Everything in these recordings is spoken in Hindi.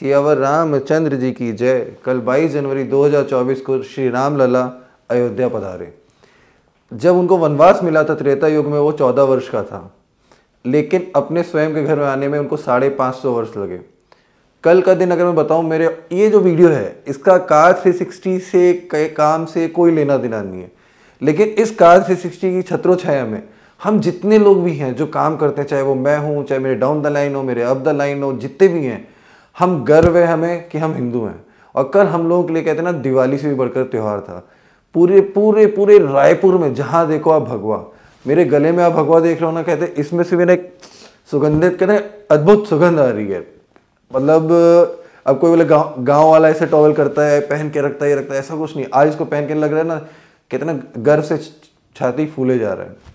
सियावर रामचंद्र जी की जय। कल 22 जनवरी 2024 को श्री राम लला अयोध्या पधारे। जब उनको वनवास मिला था त्रेता युग में, वो 14 वर्ष का था, लेकिन अपने स्वयं के घर में आने में उनको 550 वर्ष लगे। कल का दिन अगर मैं बताऊं, मेरे ये जो वीडियो है इसका कार 360 से काम से कोई लेना देना नहीं है, लेकिन इस कार 360 की छत्रो छाया में हम जितने लोग भी हैं जो काम करते हैं, चाहे वो मैं हूँ, चाहे मेरे डाउन द लाइन हो, मेरे अप द लाइन हो, जितने भी हैं, हम गर्व है हमें कि हम हिंदू हैं। और कल हम लोगों के लिए कहते हैं ना, दिवाली से भी बढ़कर त्यौहार था। पूरे पूरे पूरे रायपुर में जहाँ देखो आप भगवा, मेरे गले में आप भगवा देख रहे हो ना, कहते इसमें से मेरा एक सुगंधित, कहते हैं अद्भुत सुगंध आ रही है। मतलब अब कोई बोले गाँव वाला ऐसे टॉवल करता है, पहन के रखता है, ये रखता है, ऐसा कुछ नहीं। आज इसको पहन के लग रहा है ना, कहते ना गर्व से छाती फूले जा रहा है।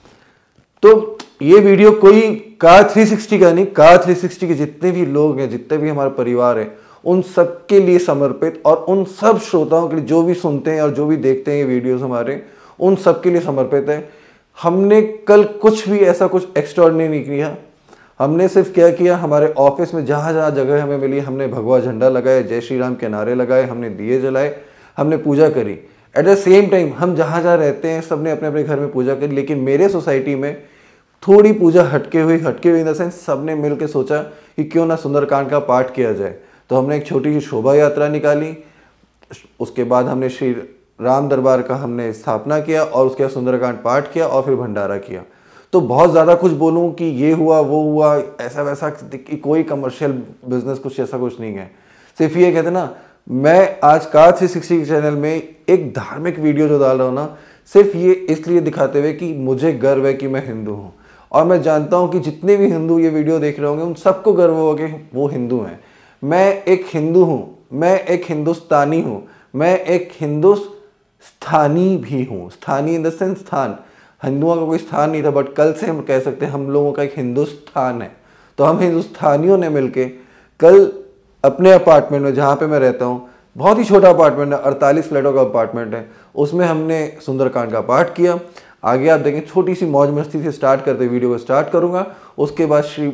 तो ये वीडियो कोई कार 360 का नहीं, कार 360 के जितने भी लोग हैं, जितने भी हमारे परिवार हैं, उन सब के लिए समर्पित, और उन सब श्रोताओं के लिए जो भी सुनते हैं और जो भी देखते हैं ये वीडियोस हमारे, उन सब के लिए समर्पित है। हमने कल कुछ भी ऐसा कुछ एक्स्ट्राऑर्डिनरी नहीं किया। हमने सिर्फ क्या किया, हमारे ऑफिस में जहाँ जहाँ जगह हमें मिली, हमने भगवा झंडा लगाए, जय श्री राम के नारे लगाए, हमने दिए जलाए, हमने पूजा करी। एट द सेम टाइम हम जहाँ जहाँ रहते हैं सब ने अपने अपने घर में पूजा करी, लेकिन मेरे सोसाइटी में थोड़ी पूजा हटके हुई इन द सेंस सब ने मिल के सोचा कि क्यों ना सुंदरकांड का पाठ किया जाए। तो हमने एक छोटी सी शोभा यात्रा निकाली, उसके बाद हमने श्री राम दरबार का हमने स्थापना किया, और उसके बाद सुंदरकांड पाठ किया, और फिर भंडारा किया। तो बहुत ज़्यादा कुछ बोलूँ कि ये हुआ वो हुआ ऐसा वैसा, कोई कमर्शियल बिजनेस कुछ ऐसा कुछ नहीं है। सिर्फ ये कहते ना, मैं आज कार 360 के चैनल में एक धार्मिक वीडियो जो डाल रहा हूँ ना, सिर्फ ये इसलिए दिखाते हुए कि मुझे गर्व है कि मैं हिंदू हूँ। और मैं जानता हूँ कि जितने भी हिंदू ये वीडियो देख रहे होंगे उन सबको गर्व होगा कि वो हिंदू हैं। मैं एक हिंदू हूँ, मैं एक हिंदुस्तानी हूँ, मैं एक हिंदुस्तानी भी हूँ। स्थानी इन द सेंस स्थान, हिंदुओं का कोई स्थान नहीं था, बट कल से हम कह सकते हैं हम लोगों का एक हिंदुस्तान है। तो हम हिंदुस्तानियों ने मिलके कल अपने अपार्टमेंट में, जहाँ पे मैं रहता हूँ, बहुत ही छोटा अपार्टमेंट है, 48 फ्लैटों का अपार्टमेंट है, उसमें हमने सुंदरकांड का पाठ किया। आगे आप देखें, छोटी सी मौज मस्ती से स्टार्ट करते वीडियो को स्टार्ट करूँगा। उसके बाद श्री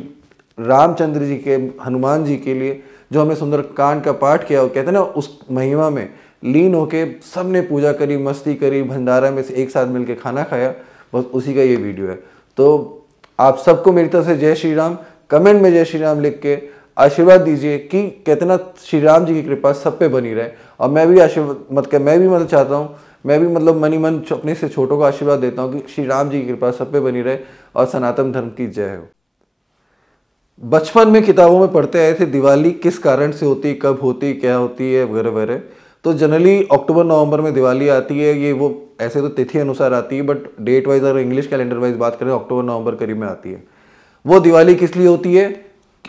रामचंद्र जी के, हनुमान जी के लिए जो हमने सुंदरकांड का पाठ किया, वो कहते हैं ना, उस महिमा में लीन होके सब ने पूजा करी, मस्ती करी, भंडारा में से एक साथ मिलके खाना खाया, बस उसी का ये वीडियो है। तो आप सबको मेरी तरफ से जय श्री राम। कमेंट में जय श्री राम लिख के आशीर्वाद दीजिए कि कहते ना श्री राम जी की कृपा सब पे बनी रहे। और मैं भी आशीर्वाद मैं भी चाहता हूँ, मैं भी मनी मन अपने से छोटों को आशीर्वाद देता हूँ कि श्री राम जी की कृपा सब पे बनी रहे और सनातन धर्म की जय हो। बचपन में किताबों में पढ़ते आए थे दिवाली किस कारण से होती, कब होती, क्या होती है, वगैरह वगैरह। तो जनरली अक्टूबर नवंबर में दिवाली आती है। ये वो ऐसे तो तिथि अनुसार आती है, बट डेट वाइज अगर इंग्लिश कैलेंडर वाइज बात करें अक्टूबर नवंबर करीब में आती है। वो दिवाली किस लिए होती है?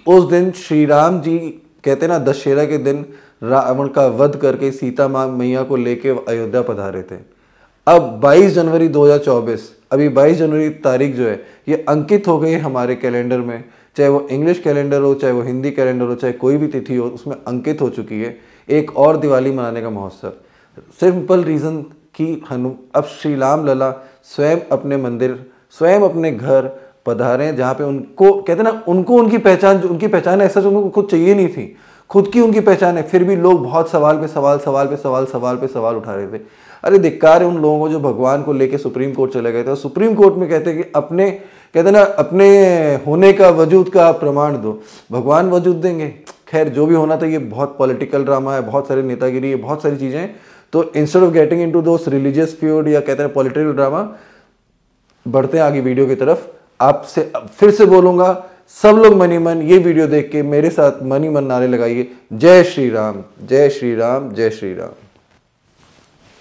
उस दिन श्री राम जी कहते हैं ना, दशहरा के दिन रावण का वध करके सीता माँ मैया को लेके अयोध्या पधारे थे। अब 22 जनवरी 2024, अभी 22 जनवरी तारीख जो है ये अंकित हो गई हमारे कैलेंडर में, चाहे वो इंग्लिश कैलेंडर हो, चाहे वो हिंदी कैलेंडर हो, चाहे कोई भी तिथि हो, उसमें अंकित हो चुकी है एक और दिवाली मनाने का महोत्सव। सिंपल रीज़न कि अब श्री राम लला स्वयं अपने मंदिर, स्वयं अपने घर पधारे, जहाँ पे उनको कहते ना, उनको उनकी पहचान ऐसा जो उनको खुद चाहिए नहीं थी, खुद की उनकी पहचान है, फिर भी लोग बहुत सवाल पे सवाल उठा रहे थे। अरे धिक्कार है उन लोगों को जो भगवान को लेके सुप्रीम कोर्ट चले गए थे। और सुप्रीम कोर्ट में कहते हैं कि अपने होने का, वजूद का प्रमाण दो। भगवान वजूद देंगे? खैर जो भी होना था, ये बहुत पॉलिटिकल ड्रामा है, बहुत सारी नेतागिरी है, बहुत सारी चीज़ें हैं। तो instead of getting into those religious feud या कहते हैं पॉलिटिकल ड्रामा, बढ़ते हैं आगे वीडियो की तरफ। आपसे फिर से बोलूंगा, सब लोग मनी मन ये वीडियो देख के मेरे साथ मनी मन नारे लगाइए, जय श्री राम, जय श्री राम, जय श्री राम।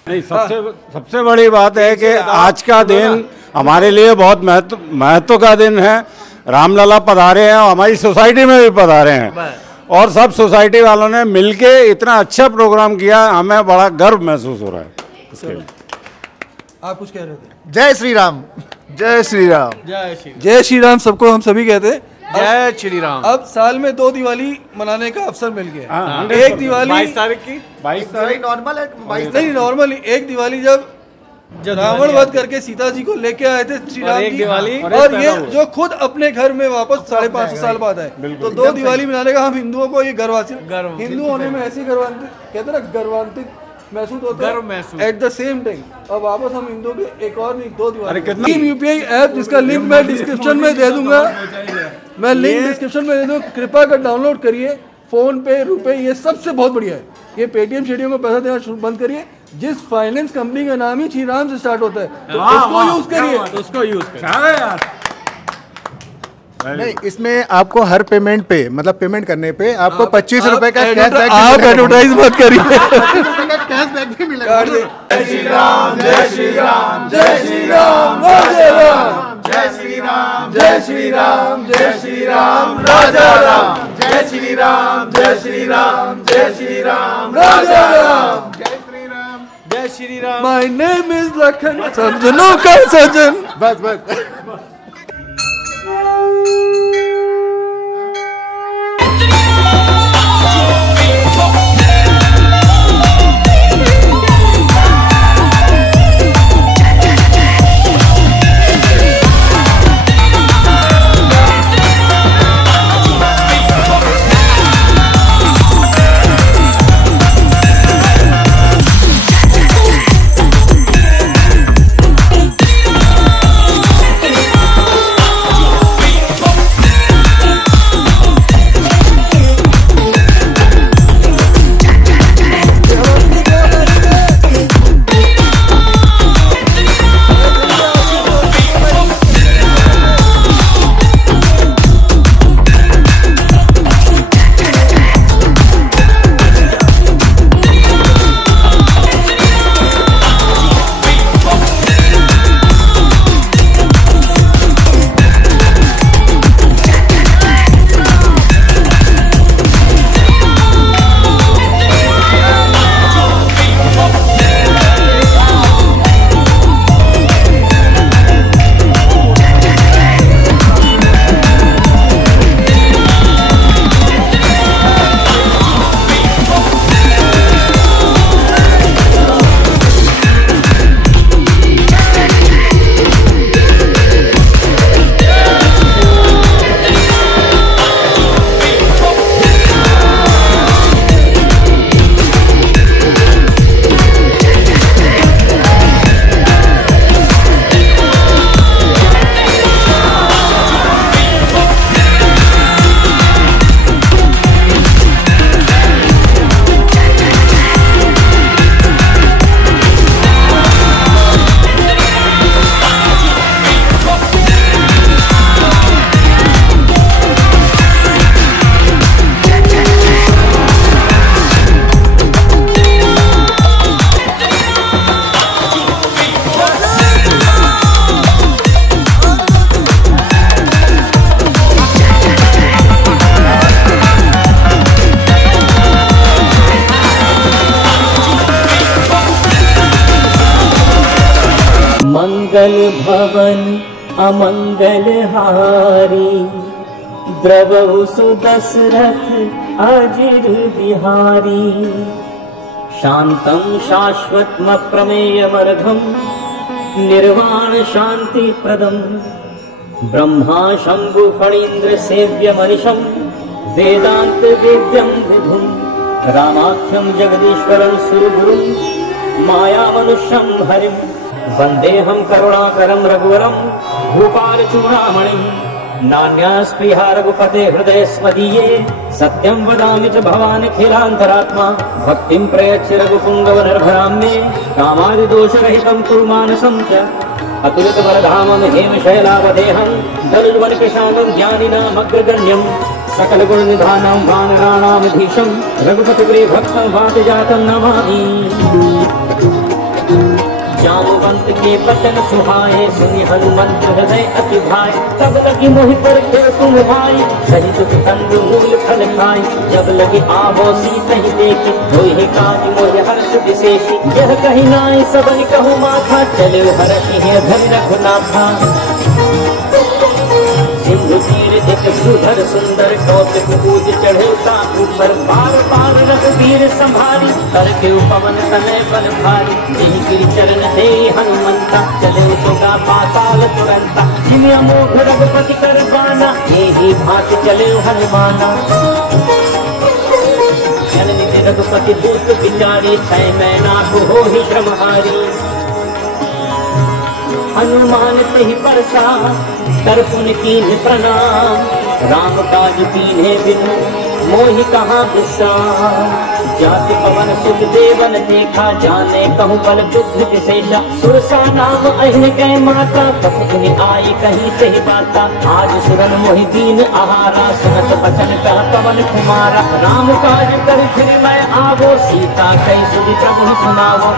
नहीं, सबसे बड़ी बात है कि आज का दिन हमारे लिए बहुत महत्व का दिन है। रामलला पधारे हैं और हमारी सोसाइटी में भी पधारे हैं, और सब सोसाइटी वालों ने मिलके इतना अच्छा प्रोग्राम किया, हमें बड़ा गर्व महसूस हो रहा है इसके लिए। आप कुछ कह रहे थे? जय श्री राम, जय श्री राम, जय श्री राम सबको हम सभी कहते हैं जय श्री राम। अब साल में 2 दिवाली मनाने का अवसर मिल गया। एक दिवाली 22 तारीख की, 22 तारीख नॉर्मल है, 22 नहीं नॉर्मली, एक दिवाली जब रावण वध करके सीता जी को लेके आए थे श्री राम जी, दिवाली और ये जो खुद अपने घर में वापस 550 साल बाद आए, तो 2 दिवाली मनाने का हम हिंदुओं को ये हिंदू होने में ऐसी गर्वान्वित कहते ना, गर्वान्वित महसूस होता है एट द सेम टाइम। अब वापस हम हिंदुओं के एक और नहीं 2 दिवाली। UPI ऐप जिसका लिंक मैं डिस्क्रिप्शन में दे दूंगा, मैं लिंक डिस्क्रिप्शन में दे दूंगा, कृपा कर डाउनलोड करिए। फोन पे, रुपए, ये सबसे बहुत बढ़िया है। ये पेटीएम शेटीएम को पैसा देना बंद करिए। जिस फाइनेंस कंपनी का नाम ही श्री राम से स्टार्ट होता है, तो उसको यूज करिए, उसको यूज करिए। नहीं, इसमें आपको हर पेमेंट पे, मतलब पेमेंट करने पे आपको 25 रुपए का कैशबैक, आप एडवर्टाइज मत करिए, कैशबैक भी मिलेगा। जय श्री राम, जय श्री राम, जय श्री राम, राजा राम, जय श्री राम, जय श्री राम, जय श्री राम, राजा राम, जय श्री राम, जय श्री राम, जय श्री राम, राजा राम, जय श्री राम, जय Shri Ram. My name is Lakhan, सज्जनों का सज्जन। बस मंगल भवन अमंगल हारी, द्रवहु सुदशरथ अजिर बिहारी। शांतं शाश्वतम प्रमेयमर्घम निर्वाण शांति प्रदम, ब्रह्मा शंभु फणीन्द्र सेव्य मनिषम वेदांत वेद्यम विधुम। रामाख्यम जगदीश्वरं सुरगुरुं माया मनुष्यं हरिं, वंदेहम करुणाकरं रघुवरं भूपाल चूड़ामणिं। नान्यास्पृहा रघुपते हृदय स्मदीये, सत्यं वदामि च भवान् खिलान्तरात्मा। भक्तिं प्रयच्छ रघुपुंगव नरभरां मे, कामादिदोषरहितं कुरु मानसं च। अतुलित बलधामं हेमशैलावदेहं, दनुजवनकृशांगं ज्ञानिनामग्रगण्यं। सकल गुण निधानं वानराणामधीशं, रघुपतिप्रिय भक्तं वातजातं नमामि। जामवंत के बचन सुहाए, सुनि हनुमंत हृदय अति भाई। तब लगी मोहि पर तुम भाई, सही दुख कंद मूल फल खाई। जब लगी आवो सीतहि देखी, होहि काज मोहि हर्ष विशेषी। यह कही नाई सबनि कहु माथा, चले हर्षि धरि रघुनाथा। सिंधु तीर एक सुधर सुंदर कौतुक पूज चढ़ेता ऊपर बार बार रघुवीर संभारी करके पवन तनय बल भारी यही गिरि चरण दे हनुमंता चले सोगा पाताल तुरंता जिन्हें अमोघ रघुपति कर बाना यही भांति चले हनुमाना जननी रघुपति दूत विचारी छय मैना को हो ही ब्रह्महारी हनुमान ते ही परसा तर्पण कीन्ह प्रणाम राम काज कीन्हे बिनु मोहि कहाँ विश्राम जाति पवन सुख देवन देखा जाने कहूँ बल बुद्धि विशेषा सुरसा नाम अहिन कै माता कपि आई कहीं से ही बाता आज सुरन मोहि दीन आहारा सुनत बचन कह पवन कुमारा राम काज कर फिर मैं आवो सीता कई सुधि प्रभु सुनावो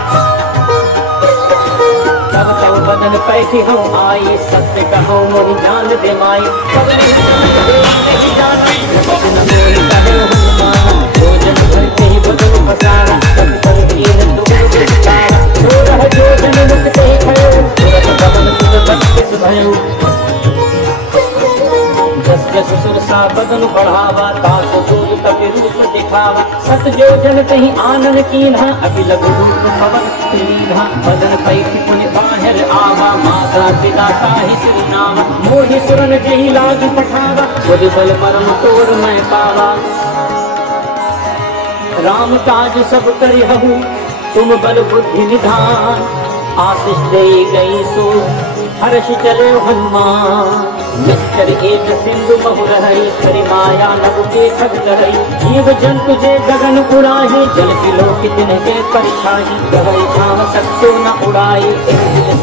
तब तब बदन पैठी हम आई सत्य कहो मोहि जान दे माई तब नहीं जाना बदन मोहि कहे हनुमान जो जन भरते ही बदन पसारा तब पर कीन तुम विचारा जो रह जो जन मुक्ते भयो तुरत पवन सुध बत्तीस भयो जस जस सुरसा बदन बढ़ावा तासु दूर कपि रूप दिखावा सत जो जन कहीं आनंद कीन्हा अति लघु रूप पवन सुलीन्हा बदन पैठी पुनि बाहर आवा माता पिता ताहि श्री नामा मोहि सुरन जही लाग पठावा बुद्धि बल मरम तोर मैं पावा राम काज सब करि हहु तुम बल बुद्धि निधान आशीष दे गई सो हर्ष चले हनुमान निश्चर एक सिंधु बहु रही हरि माया नभ के खग करई जीव जंतु जे गगन उड़ाही जल किलो कितने के परिछाही गहई छाव सत्सो न उड़ाई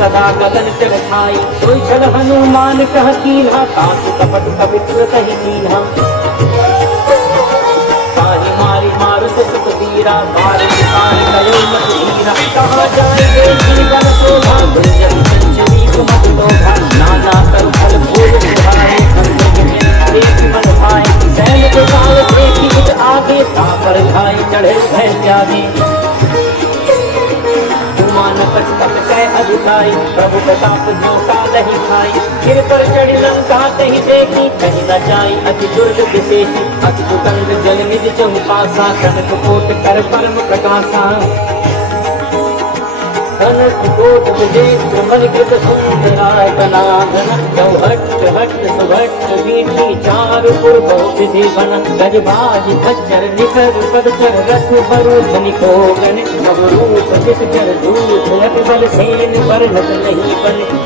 सदा गगन चढ़ खाई सोई छल हनुमान कह कीन्हा तासु कपट कवित्र कहि कीन्हा ताहि मारी मारुत सुत वीरा बार विकार कयो मत हीरा कहाँ जाएंगे जीवन शोभा गुंजन संचरी कुमत लोभा नाना कर फल फूल सुहाए एक मन भाए सैन को काल देखी कुछ आगे तापर खाई चढ़े भय त्यागी तुमान कट कट कै अधिकाई प्रभु प्रताप जो कालहि खाई फिर पर चढ़ी लंका कहीं देखी कहीं न जाई अति दुर्ग विशेषी अति दुकंद जल निज चहुपासा कनक कोट कर परम प्रकाशा कनक कोट विजय मन कृत सुंदराय कनाधन चौहट हट सुभट बीठी चारु पुर बहुत विधि बन गजबाज खच्चर निकर पदचर रथ बरूद निकोगन बहुरूप जिस जर दूत यक बल सेन वर्णत नहीं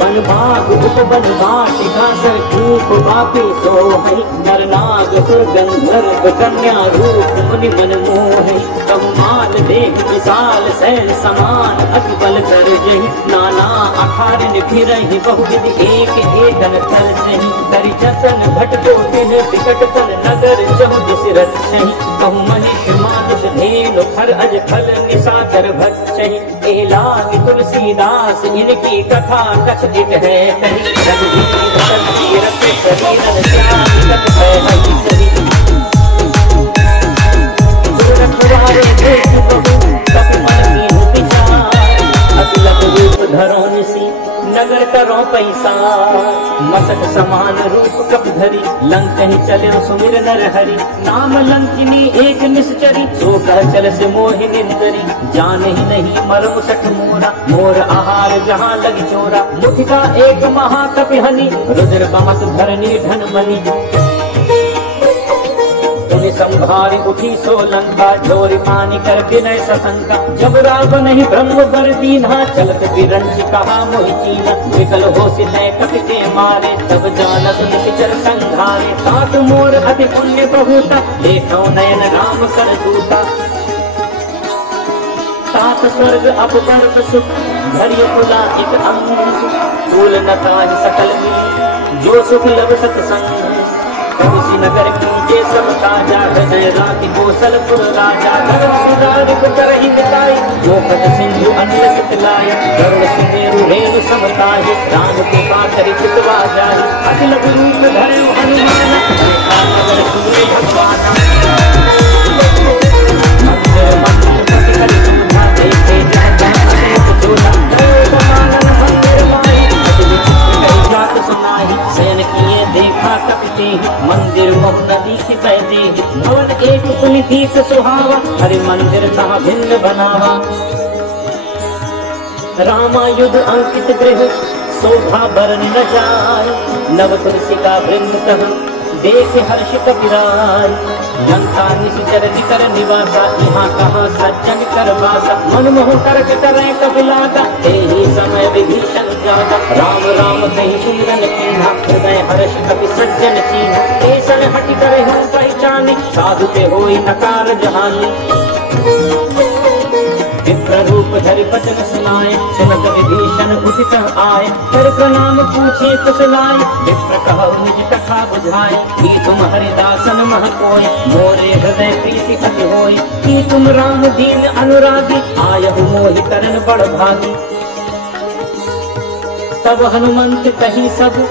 बन भाग उप बन वाटिका सर धूप बापी सोहई नर नाग सुर गंधर्व कन्या रूप मुनि मन मोहि कहुमान देह विशाल सैल समान अति बल कर जही नाना अखारन फिरहि बहुविधि एक एकदन थल सही करि जतन भटको तिन विकट तन नगर चहु दिस रथ सही कहु मनुष्य मानुष धेनु खर अज फल निशाचर भक्षहि ए लाग तुलसीदास इनकी कथा कथित है कहीं रघुवीर रघुवीरत शरीरन श्याम कट है हरि सही सुरत वारे देख बहु कपि मन कीन्हु विचार अतिलक रूप धरो निसी नगर करो पैसा मसक समान रूप कप धरी लंक ही चले सुमिर नर हरि नाम लंकिनी एक निश्चरी सो कह चल से मोहि निंदरी जान ही नहीं मरम सठ मोरा मोर आहार जहाँ लग चोरा मुठिका एक महाकपि हनि रुद्र बमत धरनी धन मनी संभारी उठी सो लंका झोरी पानी कर विनय सशंका जब रावण ही ब्रह्म बर दीन्हा चलत विरंच कहा मोहि चीना विकल हो सितय कपि के मारे तब जानत निश्चर संघारे तात मोर अति पुण्य बहुता देखो नयन राम कर दूता तात स्वर्ग अपवर्ग सुख धरिय पुला एक अंग फूल नताहि सकल में जो सुख लब सतसंग उसी नगर कीजे सब ताजा हृदय राखि कौशलपुर राजा धर्म सुधार कर हिताई जो पद सिंधु अनिल सितलाई गरुड़ सुमेरु रेणु समताहि राम कृपा करि चितवा जाहि अति लघु रूप धरे हनुमान नगर सूर्य भगवान मंदिर मंदिर पति करि सुधा देखे जहाँ चोला मानन मंदिर माई अति विचित्र कहि जात सुनाहि सैन किए देखा कपि मन हरि मंदिर कहाँ भिन्न बनावा। रामायुध अंकित गृह शोभा बरन न जाय, नव तुलसी का वृंद कह देख हर्षित विराय। जनता निश्चर निकर निवासा, यहाँ कहाँ सज्जन कर वासा। मनमोह करक करे कपिलाता, तेहि समय विभीषण जाता। राम राम कहीं सुमिरन कीन्हा, हृदय हर्ष कपि सज्जन कीन्हा। ऐसन हटि करे हम पहचाने, साधु ते होई नकार जहानी। विप्र रूप धरि बचन सुनाए, सुनत विभीषण उठित आए। कर प्रणाम पूछे कुशलाए, विप्र कहु निज कथा बुझाए। कि तुम हरिदासन मह कोय, मोरे हृदय प्रीति अति होय। कि तुम राम दीन अनुरागी, आयहु मोहि करन बड़ भागी। तब हनुमंत कही सब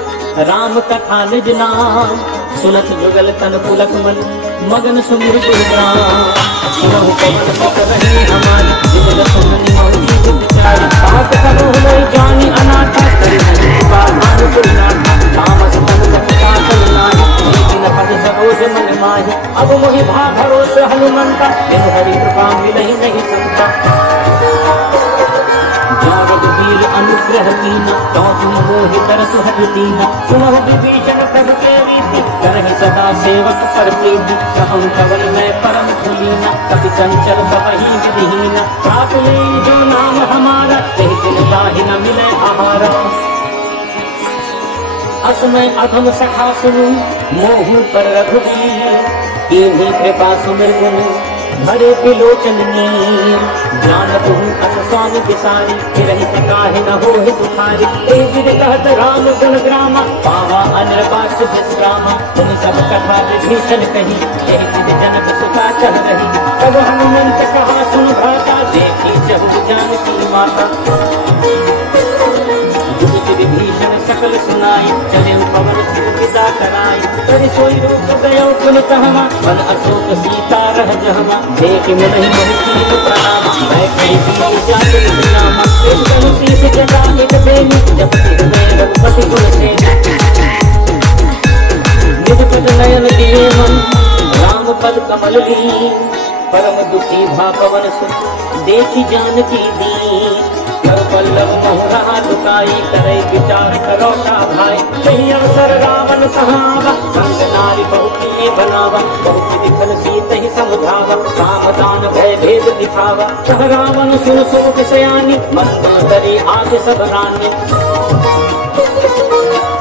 राम कथा निज नाम, सुनत जुगल तन पुलक मन मगन सुमिर गुणगान। सुनहु पवन सुत रही हमारी, विमल सुमनि मौली विचारी। बात करो नहीं जानी अनाथा, करि कृपा भानु गुरुनाथा। तामस तन कथा चल नाही, लेकिन पद सरोज मन माही। अब मोहि भा भरोस हनुमंता, बिनु हरि कृपा मिलहि नहीं सकता। जागत वीर अनुग्रह कीना, तो तुम मोहि तरस हरि दीना। सुनहु विभीषण प्रभु के रीति, करहि सदा सेवक पर प्रीति। कहूँ कवन मैं परम कुलीना, कपि चंचल सबहि विधिहीना। प्राप ले जो नाम हमारा, तेहि दिन ताहि न मिले आहारा। असमय अधम सखा सुनु, मोहु पर रघुवीर। कीन्ही कृपा सुमिर गुनु, भरे विलोचन नीर। जानत हूँ अस स्वामी विसारी, रहित काहे न होहि दुखारी। तेजिर कहत राम गुण ग्रामा, पावा अनिर्वाच विश्रामा। तुम सब कथा विभीषण कही, तेहि चित जनक सुता चल रही। तब हनुमंत कहा सुन भ्राता, देखी जहु जानकी माता। विभीषण सकल सुनाई, चले पवन सिंह विदा कराई। करि सोई रूप गयो पुन कहवा, वन अशोक सीता रह जहवा। देख मिलहि मोहि कीन प्रणाम, मैं कही वीर जात निज नामा। एक तनु शीस जटा एक बेनी, जपति हृदय रघुपति गुण सेनी। निज पद नयन दिए मन, राम पद कमल लीन। परम दुखी भा पवन सुत, देखी जानकी दीन। कर पल्लव मोहरा दुकाई, करे विचार करो भाई। सही अवसर रावण कहावा, संग नारी बहुत ही बनावा। बहुत दिखल सीत ही समझावा, काम दान भय भेद दिखावा। कह रावण सुन सुन विषयानी, मंत्र करी आगे सब रानी।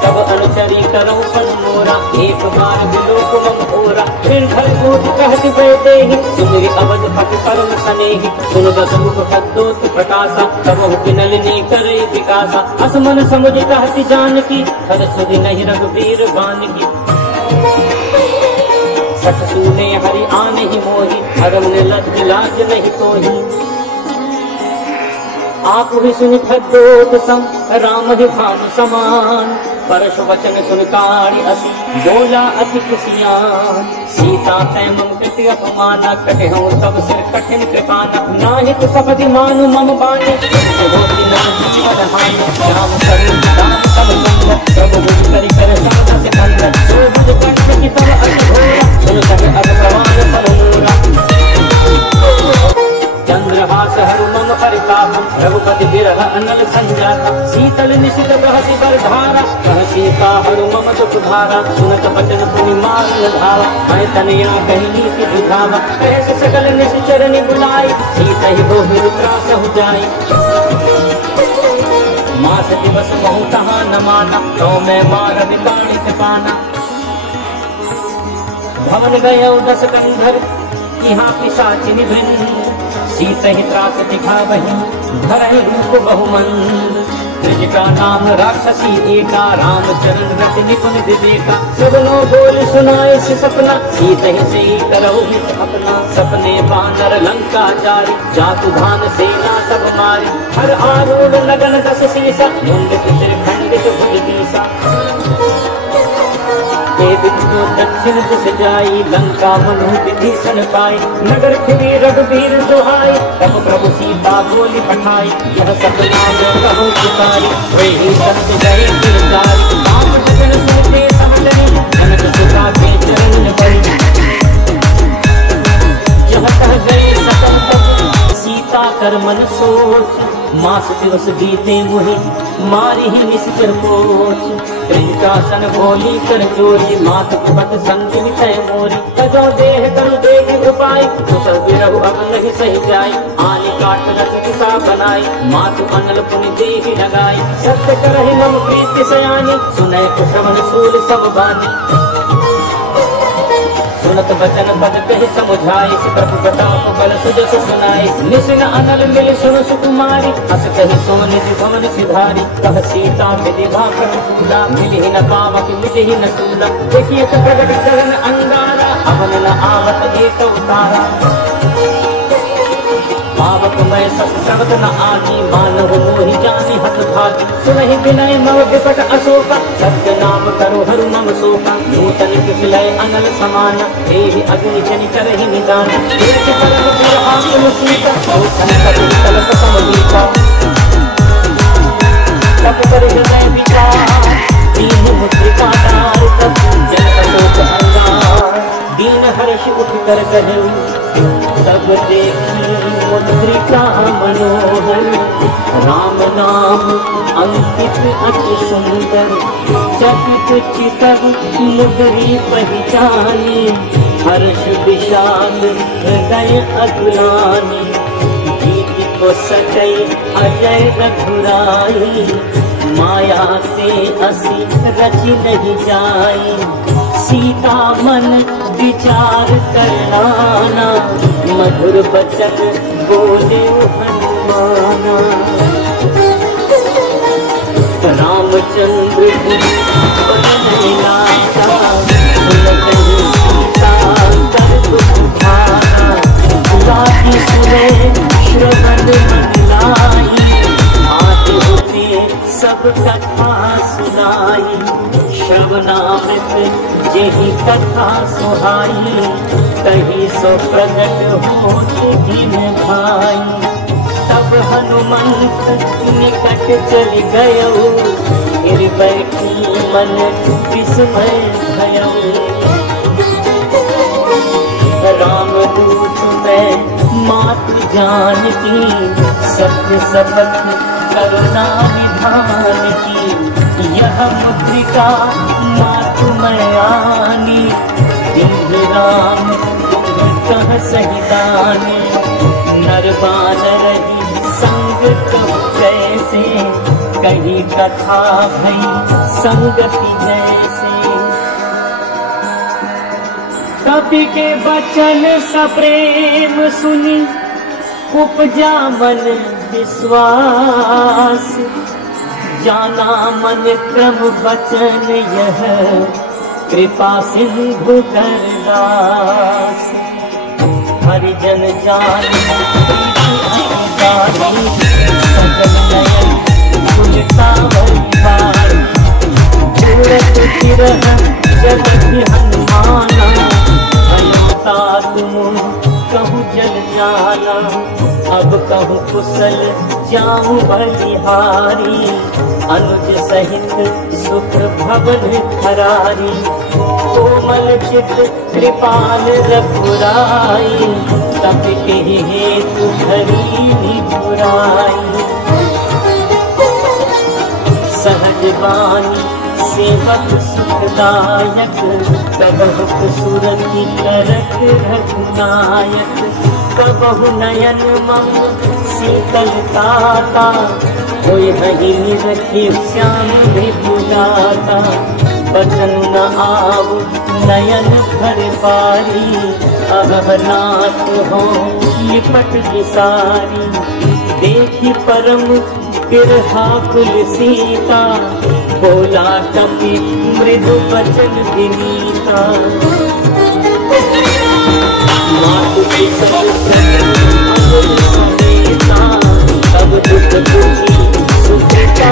तब अनुचरी करो पन मोरा, एक बार विलोक मम होरा। फिर घर कूद कहति बैठे ही, सुमिरि अवध पति परम सनेही। सुन दस मुख खद्दोत प्रकाशा, तब नलिनी करे विकासा। असमन समुझ कहति जानकी, हर सुधि नहीं रघुवीर बानकी। सठ सूने हरि आने ही मोही, धर्म ने लज्ज लाज नहीं तोही। आप भी सुन खद्दोत सम, राम ही भानु समान। परश वचन सुनकारी अति, बोला अति खुशियाँ। सीता तै मम कृति अपमाना, कटे हूँ तब सिर कठिन कृपाना। नाहित सपदि मानु मम बानी, होती नाही जीवन हानि। राम करुण राम सब सुंदर, प्रभु मुझ करि कर सादा सिकंदर। सो बुझ कष्ट की तब अति घोरा, सुन सके अब प्रवान फल मोरा। चंद्रहास हरु मम परितापम, रघुपति बिरह अनल संजाता। शीतल निशित बहति बरधारा, कह सीता हरु मम दुख भारा। सुनत बचन पुनि मारन धावा, मैं तनया कही नीति बुझावा। कैसे सकल निश्चर बुलाई, सीता ही बहु त्रास हो जाई। मास दिवस बहु तहाँ न माना, तो मैं मार विताड़ित पाना। भवन गयो दस कंधर, यहाँ पिशाचिनि भृंग। सीत ही त्रास दिखावही, धरहि रूप बहुमंद। त्रिज का नाम राक्षसी एका, राम चरण रति निपुण विवेका। सबनो बोल सुनाए से सपना, सीत ही से करहु हित अपना। सपने बानर लंका जारी, जातु धान सेना सब मारी। हर आरूढ़ लगन दस सीसा, मुंडित सिर खंडित भुज दीसा। दक्षिण दिश जाई, लंका मनु विभीषण पाई। नगर फिरी रघुवीर दुहाई, तब प्रभु सीता बोली पठाई। यह सपना में कहूँ पुकारी, वही सत्य गए गिरधारी। राम वचन सुनते समझनी, जनक सुता के चरण पड़ी। यह कह गए कर मन सोच, मास दिवस बीते मुहि मारी ही निश्चर पोच। कृंकासन बोली कर चोरी, मात पत संग मिथय मोरी। तजो देह करु देहि उपाय, कुशल बिरहु अब नहीं सही जाय। आनी काट रस पिता बनाई, मातु अनल पुनि देहि लगाई। सत्य करहि मम प्रीति सयानी, सुनय कुशवन सूल सब बानी। सुनत बचन पद कहि समुझाई, प्रभु प्रताप बल सुजस सुनाई। निसिन अनल मिल सुन सुकुमारी, हस कहि सो निज भवन सिधारी। कह सीता विधि भाकर पूरा, मिलहि न पावक मिलहि न सूला। देखिए प्रगट चरण अंगारा, अवन न आवत एक उतारा। पावक मैं सस सबत न आगी, मानव मोहि जानि हत भागी। सुनहि विनय मम विकट अशोका, सत्य नाम करु हरु मम शोका। नूतन किसलय अनल समाना, देहि अग्नि जनि करहि निदान। एक परम पुर आत्म सीता, लोचन कटु कलप समदीपा। तप कर हृदय विचार, दीन मुद्रिका डार। जन अशोक अंगार, दीन हर्ष उठ कर कहु। तब देखी मुद्रिका मनोहर, राम नाम अंकित अति सुंदर। चकित चितव मुद्री पहचानी, हर्ष विषाद हृदय अतुलानी। जीत को सकई अजय रघुराई, माया से असी रचि नहीं जाई। सीता मन विचार करना, मधुर बचन बोले हनुमाना। रामचंद्र जी बन लाता, सुनहि सीता कर दुखाना। लाती सुने श्रवण मन लाई, आते होते सब कथा सुनाई। श्रवणामृत जेहि कथा सुहाई, तही सो प्रगट होते दिन भाई। तब हनुमंत निकट चल गयो, फिर बैठी मन विस्मय भयो। रामदूत मैं मातु जानकी, सत्य शपथ करुणा निधान की। यह मुद्रिका मातु मैं आनी, दीन राम तुम कह सही दानी। नर बानर ही संग कब कैसे, कही कथा भई संगति जैसे। कवि के वचन सप्रेम सुनी, उपजा मन विश्वास। जाना मन क्रम वचन यह, कृपा सिंधु करदास। हरिजन जान सजन नयन फुलता बलिहार। जूरत गिरह जगति हनुमाना, हनुमता तुम कहूँ जल जाना। अब कहूँ कुशल जाऊँ बलिहारी, अनुज सहित सुख भवन खरारी। कोमल चित कृपाल रघुराई, तब के हेतु धरी निपुराई। सहज बानी सेवक सुखदायक, कबहुक सुरति करक रघुनायक। कबहु नयन मम शीतलताता, कोई नहीं रखी श्याम विपुलाता। बचन न आव नयन भर पारी, अहनाथ हो लिपट विसारी। देखी परम बिरहा कुल सीता, बोला कपि मृदु बचन विनीता। मातु के सब समेता, तब दुख दुखी सुख का।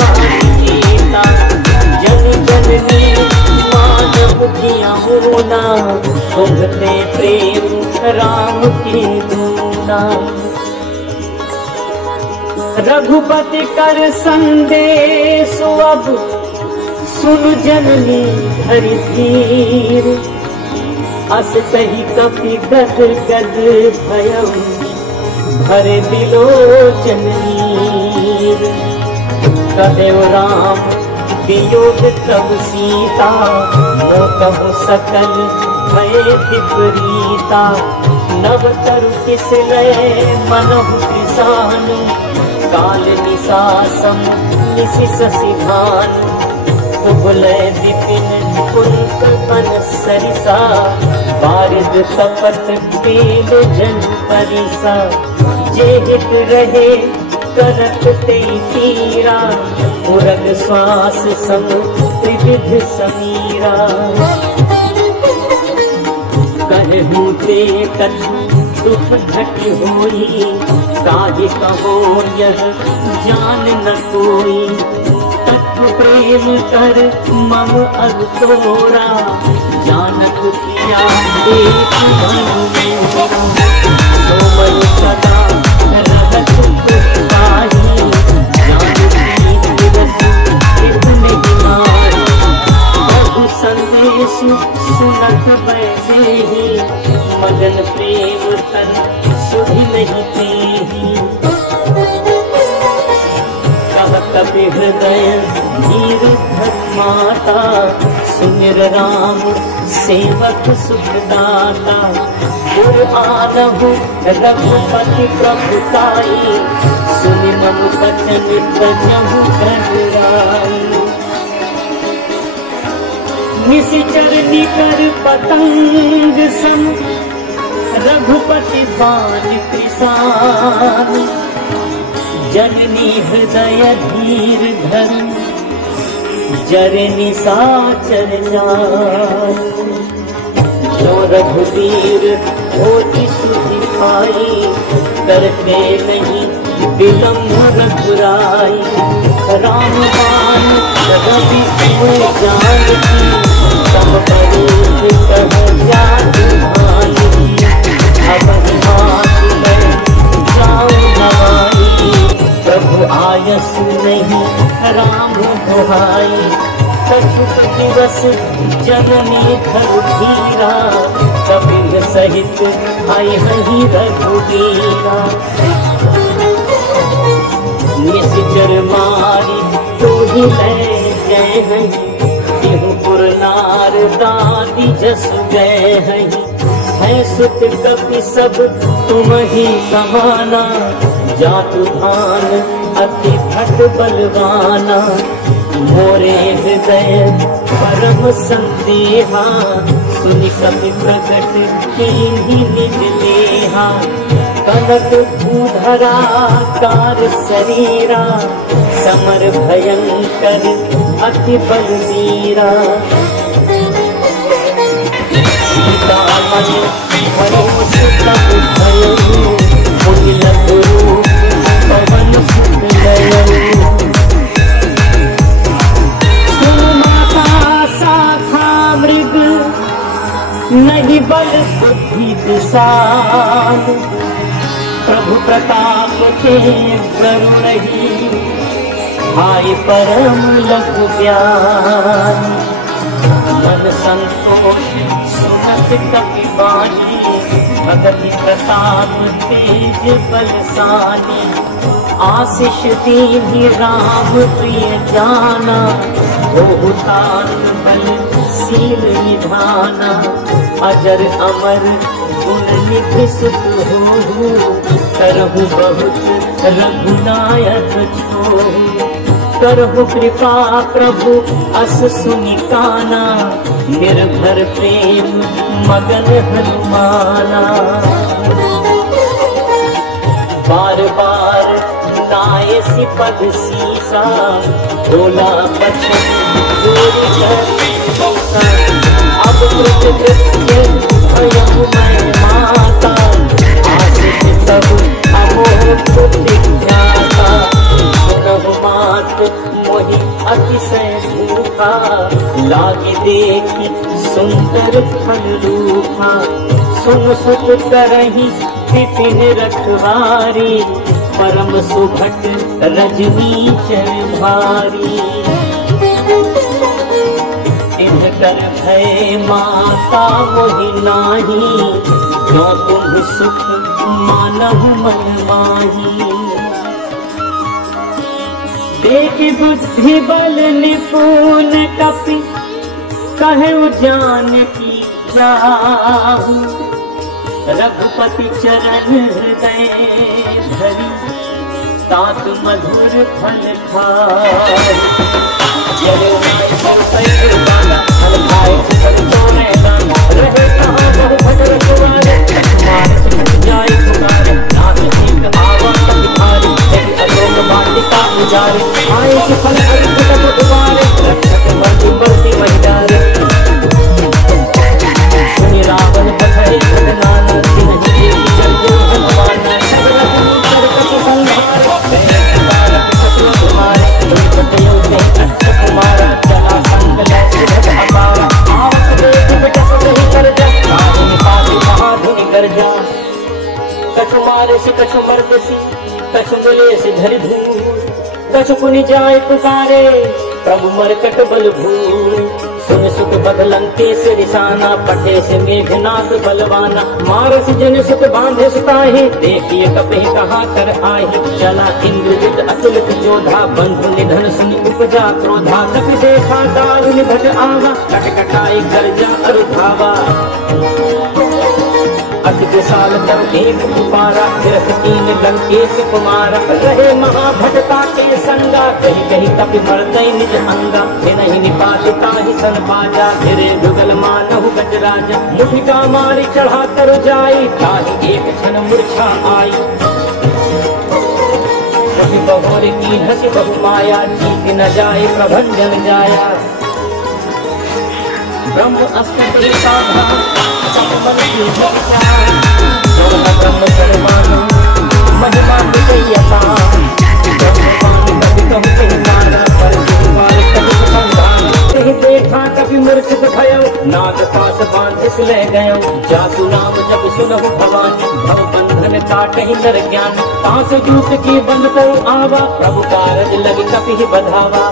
जन जननी मानव किया होना, सुनते प्रेम राम की दूना। रघुपति कर संदेश अब, सुन जननी धरि धीर। अस कही कपि गद गद भयउ, भरे बिलोचन नीर। कदेव राम वियोग तब सीता, मोह सकल भय विपरीता। नव तरु किस लय मनहु किसान, काल निशासम निशि शशि भानु। उबलय विपिन कुंत बन सरिसा, बारिद कपट बेल जन परिसा। जे हित रहे करत ते तीरा, उरग श्वास सम त्रिविध समीरा। कहूँ ते कछु दुख घटी होई, काहे कहो यह जान न कोई। तत्व प्रेम कर मम अब तोरा, जानत किया एक मन तो मन सदा रहत पुष्पाही। जानती दिवस कितने हिमारी, प्रभु संदेश सुनत बैठे ही। मगन प्रेम तन सुधि नहीं तेही, कहत हृदय धीर माता। सुमिर राम सेवक सुखदाता, गुर आनहु रघुपति प्रभुताई। सुनि मम बचन तजहु करुणाई। निशिचर निकर पतंग सम, रघुपति बाण कृसान। जननी हृदय धीर धर, जरे निशाचर जान। जो रघुवीर होती सुधि पाई, करते नहीं विलम्ब रघुराई। राम बाण रवि जानती, तब परीक्ष कह जाति भाई। अब हिमाच में जाऊं नवाई, प्रभु आयस नहीं राम दुहाई। कछुक दिवस जननी धरु धीरा, कपिल सहित आई हही रघुवीरा। निश्चर मारी तो ही ले गए हैं, तिहुपुर नार दादी जस गए हैं। है सुत कपि सब तुम ही समाना, जातु धान अति भट बलवाना। मोरे हृदय परम संदेहा, सुनि कपि प्रगट कीन्ही निज नेहा। कनक भूधरा कार शरीरा, समर भयंकर अति बलवीरा। सीता मन भरोस तब भयऊ, मुनि लघु रूप पवन सुत लयऊ। सुन माता शाखा मृग, नहीं बल बुद्धि विशाल। प्रभु प्रताप के गरुड़ही, भाई परम लघु ज्ञान। मन संतोष सुनत कपि वाणी, भगति प्रताप तेज बलशाली। आशीष दीनि राम प्रिय जाना, बहुतान बल शील निधाना। अजर अमर गुण निधि सुत होहु, करहु बहुत रघुनायक छोहु। करहु कृपा प्रभु अस सुनि काना, निर्भर प्रेम मगन हनुमाना। बार बार नाय सिपद सीसा, भोला बचन अब कृत्य भयहु मैं माता। आशिष सब अमोह दिख्याता, सुनहु मात मोहि अतिशय भूखा। लागे देखी सुंदर फल रूपा, सुन सुत करही विपिन रखवारी। परम सुभट रजनी चर भारी, इनकर भय माता मोहि नाही। जो तुम सुख मानव मन माही। देख बुद्धि बल निपुण कपि कहे जान की चाहु। रघुपति चरण हृदय धरि तात मधुर फल खाए। जय नाय पर पैर दाना फल खाए फल तोरे दाना। रहे कहाँ बहु भजन तुम्हारे मानस कट जाए तुम्हारे। नाथ ठीक आवा तुम्हारी तेरी अलोक वाटिका उजारे। आए कि फल अद्भुत तुम्हारे रक्षक मर्दी मर्दी महिलारे। सुनि रावण पठे घटनाना सिंह जल जो हनुमान। सगल कर कप संहारे तारक ससुर तुम्हारे। कुमारा चला संग लय हमारा। आवत देख बिटस नहीं कर जा रानी पास महाधुनि कर जा। कछु मारे से कछु मर्द सी कछु मिले से धरि धूल। कछु पुनि जाए पुकारे प्रभु मरकट बल भूल। सुन सुख बदलंके से निशाना पटे से मेघनाथ बलवाना। मारस जन सुख बांधे सुताही देखिए कपि कहाँ कर आही। चला इंद्रजित अतुलित जोधा बंधु निधन सुन उपजा क्रोधा। कपि देखा दारुनि भट आवा कटकटाई गर्जा अरु धावा। अति विशाल तब एक पुकारा फिर तीन लंकेश कुमारा। रहे महाभटता के संगा कहीं कहीं कपि मरतई निज अंगा। नहीं निपातिता ही सन बाजा फिरे जुगल मानहु गजराजा। मुठिका मारी चढ़ा तर जाई ताही एक क्षण मूर्छा आई। कभी बहोर की हंसी बहु माया जीत न जाए प्रभंजन जाया। ब्रह्म अस्त्र साधा मन की विचार। ब्रह्म सर्वाना महिमा विषयता। ब्रह्मवान कभी कहु कहीं माना पर जीवाल कभी संधान। कहीं देखा कभी मूर्छित भयो नाग पास बांधिस ले गयो। जासु नाम जब सुनहु भवानी भव बंधन काटहि नर ज्ञान। पास जूट की बंध को आवा प्रभु कारज लगी कपि बधावा।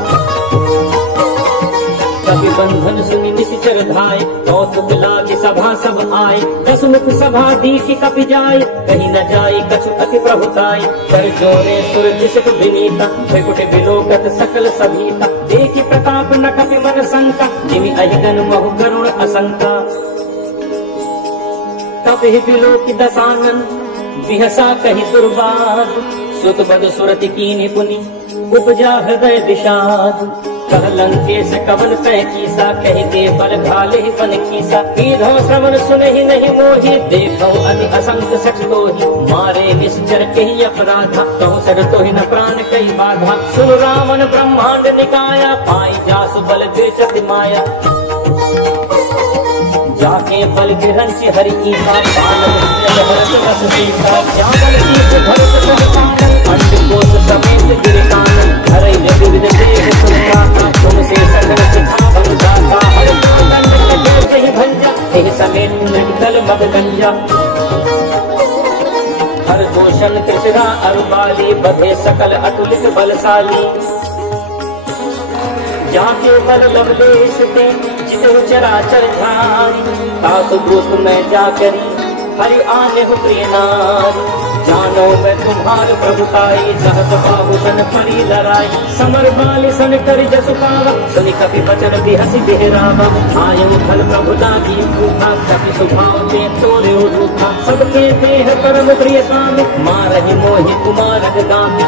कभी बंधन सुनि निश्चर धाय कौतुक लागे सभा सब आए। दस मुख सभा दीखि कपि जाय कहीं न जाय कछु अति प्रभुताय। कर जोरे सुर जिसक विनीता त्रिकुट विलोकत सकल सभीता। देखि प्रताप न कपि मन शंका जिमि अहिगन महु करुण असंका। कपि विलोकि दसानन बिहसा कहि दुर्बाद। सुत बद सुरति कीनि पुनि उपजा हृदय दिशाद। कह लंकेश कवन तय कीसा कही दे बल घाले ही पन कीसा। पीधो श्रवण सुने ही नहीं मोही देखो अति असंख सच तो ही। मारे निश्चर कही अपराधा कहु सर तो ही न प्राण कई बाधा। सुन रावण ब्रह्मांड निकाया पाई जासु बल गिरचति माया। जाके बल गिरंचि हरि ईसा बानव हरस रस सीता। जागल शीस भरत सहकानन अंडकोश समेत गिरिकानन। हरै विविध देव सुनता तुमसे सकल सिखा बन जाता। हर दंड कटे कहीं भंजा एहि समेत निकल मद गंजा। हर दोषण कृष्णा अरुबाली बधे सकल अतुलित बलशाली। जाके बल लवलेश ते जितु चराचर धारी। तासु ब्रूत में जाकरी हरि आने हो प्रिय नारी। जानो मैं तुम्हार प्रभुताई सहस बाहुसन परी लड़ाई। समर बाली सन कर जसु पावा सुनि कपि बचन बिहसी बिहरावा। आयु फल प्रभुता की भूखा कपि सुभाव दे तोरे रूखा। सबके देह परम प्रिय स्वामी मारहि मोहि कुमार गामी।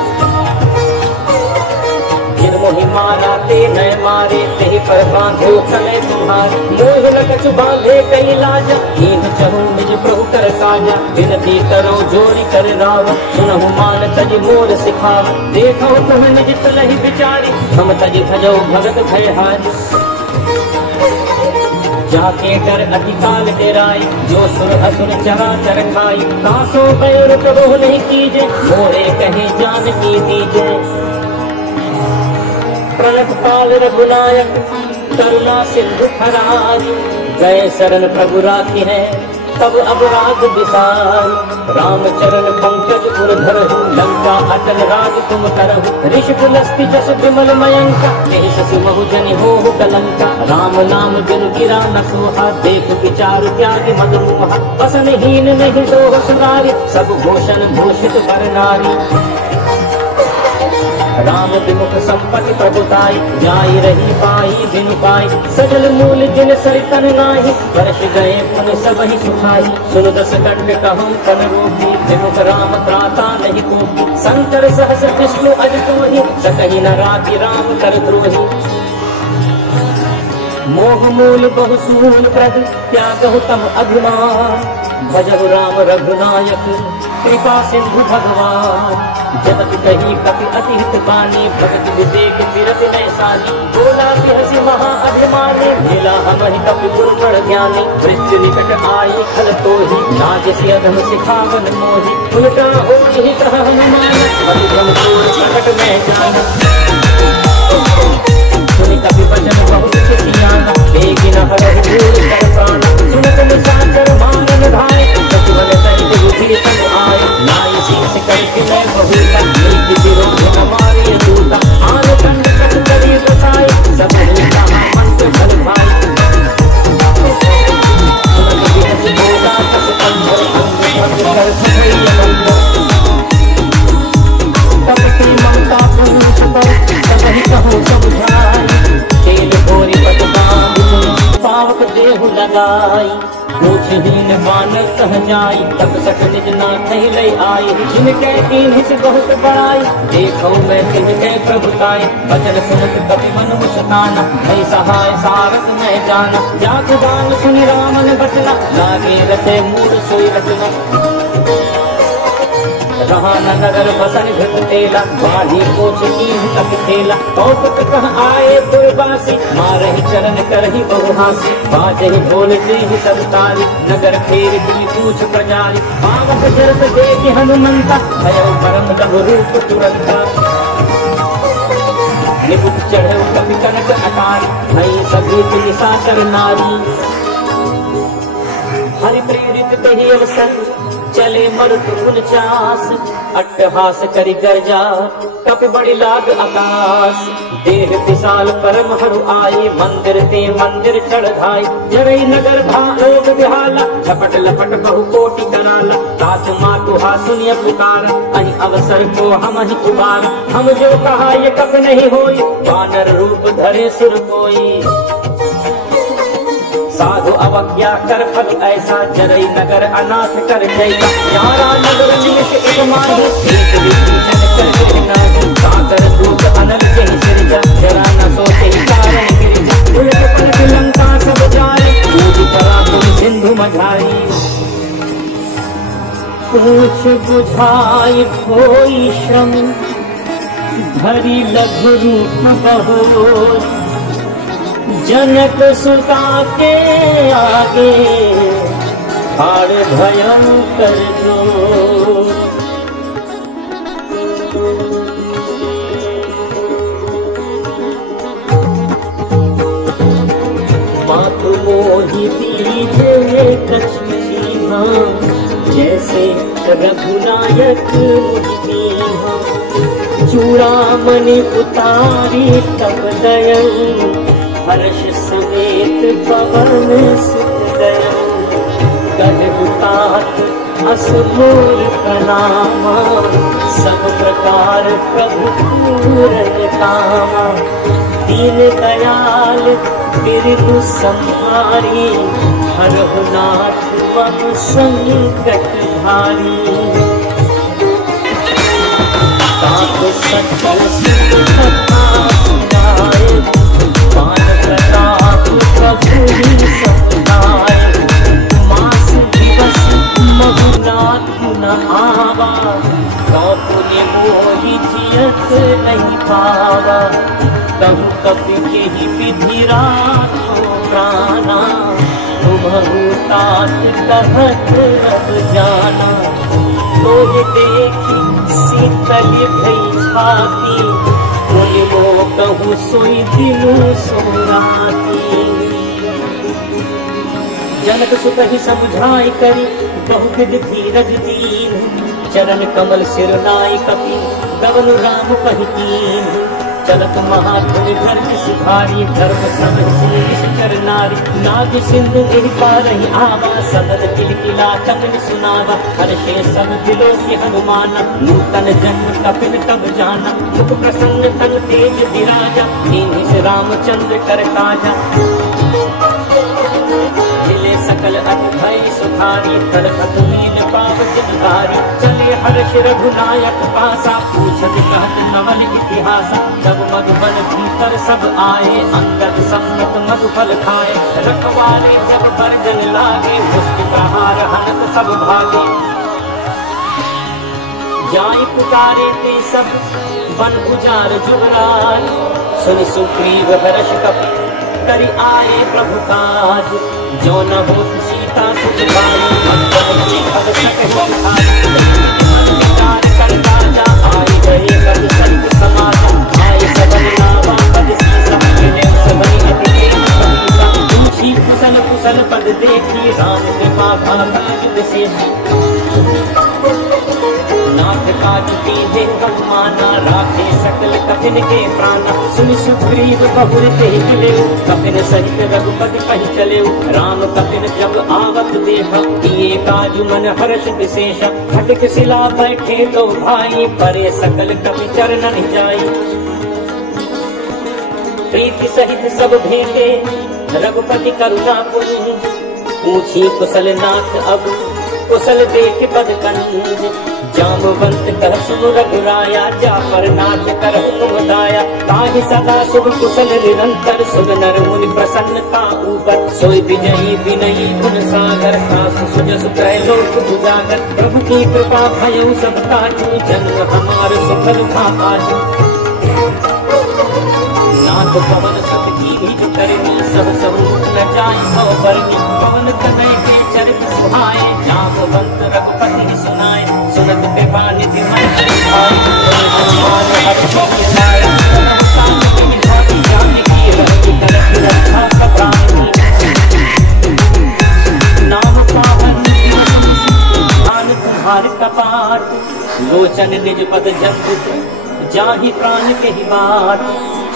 मोहि मारा ते नय मारे तेहि पर बांधो तले तुम्हारे। मोह न कछु बांधे कई लाजा ईह चहु निज प्रभु कर काजा। विनती करो जोरी कर राव सुनहु मान तज मोर सिखाव। देखो तुम निज तलहि विचारी हम तज भजो भगत भयहारी। जाके डर अति काल डेराई जो सुर असुर चराचर खाई। कासो पैर कबहु नहीं कीजे मोरे कहे जान की दीजे। प्रणत पाल रघुनायक करुणा सिंधु फरारी। गए शरण प्रभु राखी है तब अब राग विसार। राम चरण पंकज गुण धरहु लंका अचल राज तुम करहु ऋषि पुलस्ति जस विमल मयंका देश सुमहु जनि होहु कलंका राम नाम बिनु गिरा न सोहा देख विचार त्याग मद मोहा बसन हीन नहीं सोह सुनारी सब भूषण भूषित पर नारी राम विमुख संपत्ति प्रभुताई जाई रही पाई बिनु पाई सजल मूल जिन सरितन नाही वर्ष गए पुन सब ही सुखाई सुन दस कंठ कहूँ कन रूपी विमुख राम त्राता नहीं कोपी शंकर सहस विष्णु अजित वही सकही न राति राम कर द्रोही मोह मूल बहु सूल प्रद त्यागहु तम अभिमान भजहु राम रघुनायक कृपा सिंधु भगवान जगत कही कपि अति हित बानी भगत विवेक विरत नैसानी बोला हसी महा अभिमानी मिला हमहि कपि गुरु बड़ ज्ञानी मृत्यु निकट आई खल तोहि नाज से अधम सिखावन मोहि उल्टा हो ही कह हनुमान मधुरम सूर संकट में जाना सुनि कपि वचन बहुत सुखियाना बेगी न हरहु दूर कर प्राण सुनत निशाचर मानन धाय सचवन सहित बुद्धि संग आय नाई शीस करके मैं बहुता नीति विरोध न मारिय दूता आन कंड कट करी बसाय सब होता मंत्र फल भाई सुनत बिरस बोला कस कंधर अंग कर भैया मंत्र तब की ममता प्रभु पर तब ही कहूँ समझाई तेल गोरी पटबाम पावक देहु लगाई कुछ हीन बानर कह जाई तब सक निज ना कहीं ले आई जिनके कीन हिस बहुत बड़ाई देखो मैं तिनके प्रभुताई बचन सुनत कपि मन मुस्काना भई सहाय सारथ मैं जाना जातु दान सुनि रामन बचना लागे रथे मूल सोई रचना रहा नगर बसन घट तेला बाढ़ी पोछ कीन तक थेला कौतुक कह आए दुर्वासी मारहि चरण करहि बहुहासी बाजहि बोलते ही सब तारी नगर फेर दी पूछ प्रजारी पावक जरत देखि हनुमंता भयो परम लघु रूप तुरंता निपुट चढ़े कपि कनक अटारी भई सभी निशाचर नारी हरि प्रेरित दही अवसर चले मरुत उनचास अट्टहास करी गर्जा कपि बड़ी लाग आकाश देह विशाल परम हरु आई मंदिर ते मंदिर चढ़ाई जरई नगर भालोक बिहाला झपट लपट बहु कोटि कराला तात मातुहा सुनिय पुकार अहि अवसर को हम ही उबार हम जो कहा ये कब नहीं होई वानर रूप धरे सुर कोई साधु अवज्ञा कर फल ऐसा जरई नगर अनाथ कर जैसा यारा नगर निमिष एक माही एक विभूषण कर गिरनाही साकर दूत अनल के सिरजा जरा न सोचे कारण गिरजा उलट पलट लंका सब जाए कूद पड़ा तुम सिंधु मझाई पूछ बुझाई कोई श्रम धरी लघु रूप बहोर जनक सुता के आगे हाड़ भयंकर जो मातु मोहि दीजे कछुआ जैसे रघुनायक चूड़ामणि उतारी तब दयऊ हर्ष समेत पवन सुत गयो गजबुतात असमूल प्रणामा सब प्रकार प्रभु पूरन कामा दीन दयाल बिरदु संहारी हरहु नाथ मम संकट भारी ताप सकल सुख कथा सुनाए पान प्रताप प्रभु ही समुदाय मास दिवस महुनाथ न आवा कौपुने मोहि जियत नहीं पावा तब कपि के ही विधि राखो प्राणा तुम्हु तात कहत अब जाना तोहि देखी शीतल भई छाती मुनि मो कहूँ सोई दिनु सोराती जनक सुत ही समझाई करी बहुविध धीरज दीन चरण कमल सिर नाय कपि गवन राम पहिकीन चलत महाधुनि धर्म सिखारी धर्म समझ चर नारी नाग सिंधु गिर पारहि आवा सदन किलकिला चंदन सुनावा हर्षे सब दिलो के हनुमान नूतन जन्म कपिन तब जाना मुख प्रसन्न तन तेज विराजा दीन रामचंद्र कर काजा मिले सकल अट भय सुखारी तड़पत नील पाव जिनकारी चले हर्ष रघुनायक पासा पूछत कहत नवल इतिहास जब मधुबन भीतर सब आए अंगद सम्मत मधुफल खाए रखवाले जब बरजन लागे मुष्टि प्रहार हनत सब भागे जाई पुकारे ते सब बन उजार जुगराज सुन सुग्रीव हर्ष कपि करि आए प्रभु काज जो न होत सीता सुख पाई भग कर राजा आए गए कद संत समाजा आए सबन नावा पद सीसा मिले सबन अति पूछी कुशल कुशल पद देखी राम कृपा भाग विशेषी नाथ काज दे हनुमाना राखे सकल कपिन के प्राणा सुनि सुग्रीव बहुर देख ले कपिन सहित रघुपति कहि चले राम कपिन जब आवत देखा किए काज मन हर्ष विशेष खटक शिला बैठे तो भाई परे सकल कपि चरणन जाई प्रीति सहित सब भेंटे रघुपति करुणा पुंज पूछी कुशल नाथ अब कुशल देख पद कंज जामवंत कह सुन रघुराया जा पर नाथ करहु मुदाया ताहि सदा शुभ कुशल निरंतर सुन नर मुनि प्रसन्नता ऊपर सोई विजयी विनयी गुण सागर कासु सुजस त्रैलोक उजागर प्रभु की कृपा भयउ सब ताजु जन्म हमार सुफल था आज नाथ पवन सत की भी करनी सब सब न जाय सो बरनी पवन तनय के चरित सुहाए जामवंत रघुपति सुनाए सुनत कृपा निधि मन हरि हनुमान हरि लाए काम की भाति जान की रही करत रक्षा सब प्राणी नाम पावन ध्यान तुम्हार कपाट लोचन निज पद जंतु जाहि प्राण के ही बात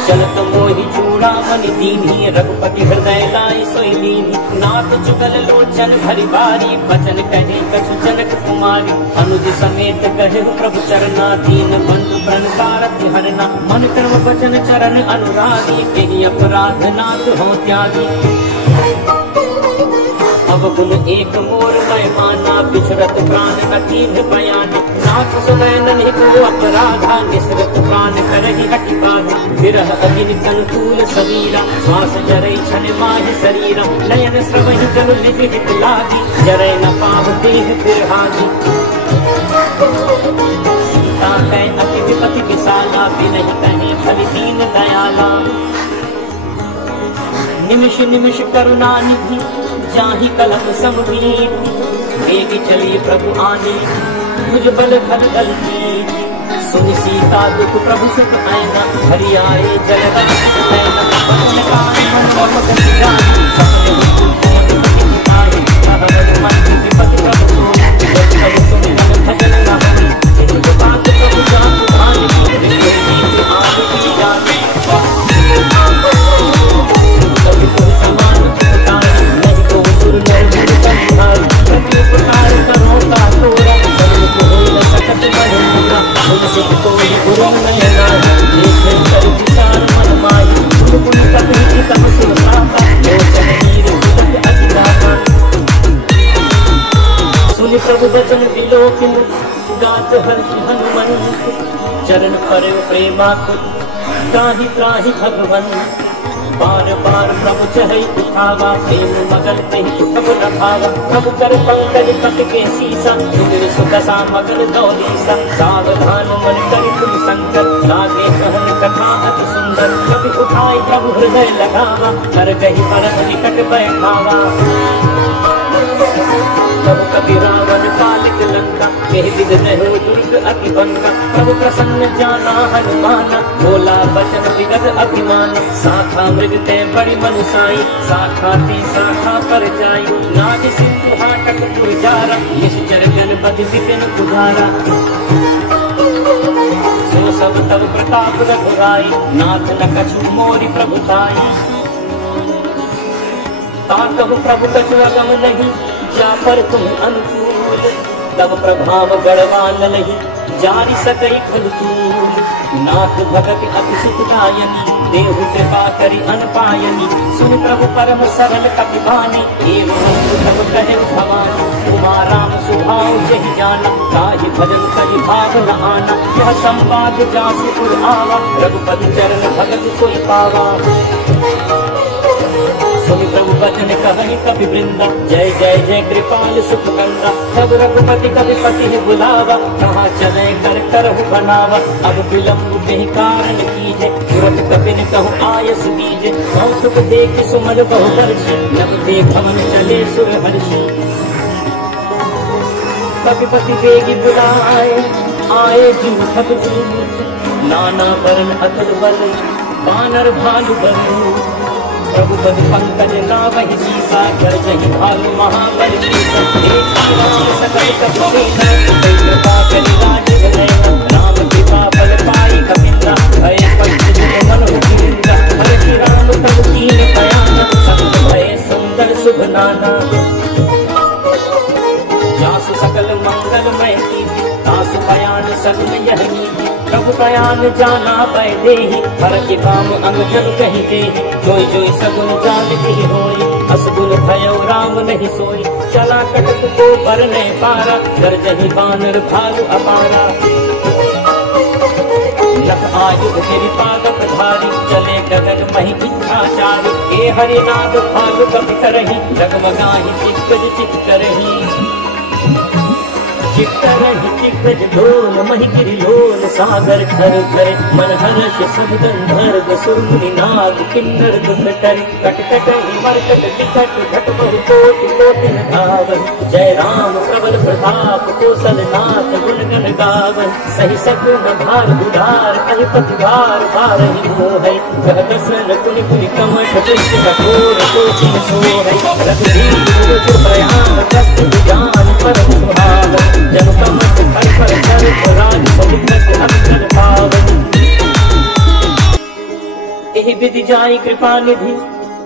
चलत मोहि चूड़ा मन दीनी रघुपति हृदय लाई सोई लीनी नाथ जुगल लोचन भरि बारी बचन कहे कछु जनक कुमारी अनुज समेत कहे प्रभु चरना दीन बंधु प्रण कारत हरना मन कर्म वचन चरण अनुरागी केहि अपराध नाथ हो त्यागी अब गुण एक मोर मैं माना बिछरत प्राण कठिन बयान नाथ सुनय नहीं को अपराधा निसरत प्राण करहि हटि बाधा विरह अग्नि अनुकूल समीरा श्वास जरै छन माहि शरीरा नयन श्रवहि जल निज हित लागी जरै न पाव देह बिरहागी सीता कै अति विपति विशाला बिनहि कहि खलि दीन दयाला निमिष निमिष करुणा निधि जाहि कलम समवीर वेग चली प्रभु आने मुझ बल खल गलती सुन सीता दुख प्रभु सुख आयना हरि आए जय प्रभु बचन विलोकिन गात हर्षि हनुमंत चरण पर प्रेमाकुल त्राहि त्राहि भगवन बार बार प्रभु चढ़ई उठावा प्रेम मगन नहीं कब रखावा प्रभु कर पंकज पट के सीसा सुमिर सुदशा मगन दौलीसा सावधान मन कर तुम संकर लागे कहन कथा अति सुंदर कभी उठाई प्रभु हृदय लगावा कर गही परम निकट बैठावा तब कभी रावण पालित लंका, कह दिग रहे दुर्ग अति बंका। तब प्रसन्न जाना हनुमान, बोला बचन विगत अभिमान। शाखा मृग ते बड़ी मनुसाई, शाखा ते शाखा पर जाई। नाग सिंधु हाटक पुरजारा, निश्चर गणपति विपिन पुजारा। सो सब तब प्रताप रघुराई, नाथ न कछु मोरि प्रभुताई। ताकहु प्रभु कछु अगम नहीं, जा पर तुम अनुकूल। तब प्रभाव गढ़वाल नहीं, जारी सकई खलतूल। नाथ भगत अति सुखदायनी, देहु कृपा करि अनपायनी। सुन प्रभु परम सरल कपिबानी, एवं तब कहे भवानी। तुम्हाराम सुभाव यही जाना, ताहि भजन करि भाव न आना। यह संवाद जासु पुर आवा, रघुपति चरण भगत सोई पावा। सुनि प्रभु बचन कहहि कपि वृंदा, जय जय जय कृपाल सुख कंदा। तब रघुपति कपिपति बुलावा, कहाँ चले कर करहु बनावा। अब विलम्ब नहीं कारण कीजे, तुरंत कपिन कहु आयस बीजे। कौतुक देख सुमन बहु हर्षि, नभ दे भवन चले सुर हर्षि। कपिपति वेगी बुलाए, आए जूठक जूठ। नाना वरण अतुल बल, बानर भालु बल। प्रभु पद पंकज नावहि सीसा, गर्जहि भालु महाबल शीसा। एक सकल कपि सेना, कई कृपा करि राजीव नयना। राम कृपा बल पाई कपिंद्रा, भय पट्ट मन मुकिंद्रा। हरि राम प्रभु कीन बयाना, संत भय सुंदर शुभ नाना। जासु सकल मंगलमय कीर्ति, तासु बयान सगुन यह नीति। प्रभु बयान जाना पै देहि, हर के काम अंग जग कहि देहि। जोई जोई सगुन जान ही होई, असगुन भयो राम नहीं सोई। चला कटक को पर नहीं पारा, गर्जहि बानर भालु अपारा। लख आयुध गिरि पादप धारी, चले गगन महि इच्छाचारी। ए हरिनाद भालु कपि करहि, जगमगाहि दिग्गज चित करहि। चित्तरहि दिग्गज ढोल, महि गिरि लोल। सागर खर करे मन हर्ष, सब गंधर्व सुर मुनि नाग किन्नर दुख करे। कट कटहि मरकट विकट, घट बहु कोटि कोटिन धावन। जय राम प्रबल प्रताप, कौशल नाथ गुण गण गावन। सही सगुन भार उदार, कहि प्रतिभार बारहि मोहै। कह दसन कुनि कुनि कमठ, दृष्टि कठोर सोचिन सोहै। रघुवीर गुरु प्रयाण, कष्ट विजान परम सुहावन। जन कमठ हर पर सर्व राज, बहुमत अवसर पावन। एहि विधि जाई कृपा निधि,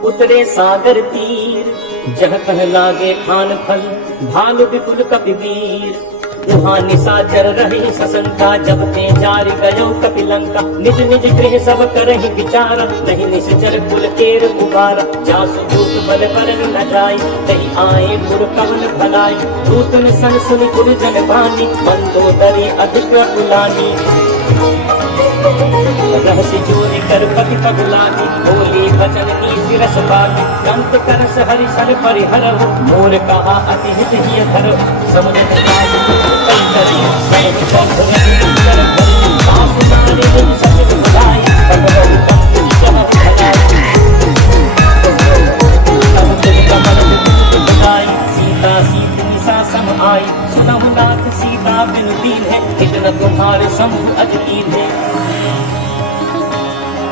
उतरे सागर तीर। जह कह लागे खान फल, भालु विपुल कपिवीर। वहाँ निशाचर रही सशंका, जब ते जारि गयो कपिलंका। निज निज गृह सब करहि विचारा, नहीं निश्चर कुल केर उबारा। जासु दूत बल बरन न जाई, तहि आए पुर कवन भलाई। दूतन सन सुनि पुर जन बानी, मंदोदरी अधिक बुलानी। रहस्य जोरि कर पति पगलानी, बोली वचन नीति रस पानी। कंत करस हरि सल परिहरहु, मोर कहा अति हित हिय धरहु। समुद्र काज कई करी, सैन पथ रही कर भरी। आसु नारी दिन सचिव बुलाई, भगवहु कंत जह भलाई। तब तुझ कमल विपुल बुलाई, सीता सीत निशा सम आई। सुनहु नाथ सीता बिनु दीन है, इतना तुम्हारे शंभु अजकीन है।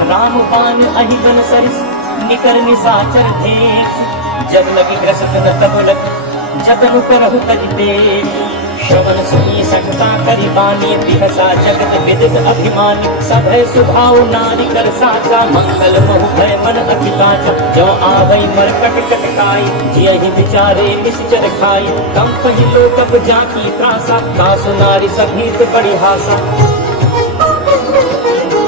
राम बाण अहिबन सरिस, निकर निशाचर देख। जब लगी ग्रसत न तब लग, जतन करहु तज देख। श्रवण सुनी सकता करि बानी, बिहसा जगत विदित अभिमानी। सभय सुभाव नारी कर साचा, मंगल महु भय मन अति काचा। जो आवई मरकट कटकाई, जियहि विचारे निश्चर खाई। कम पहिलो कब जाकी त्रासा, कासु नारी सभीत बड़ी हासा।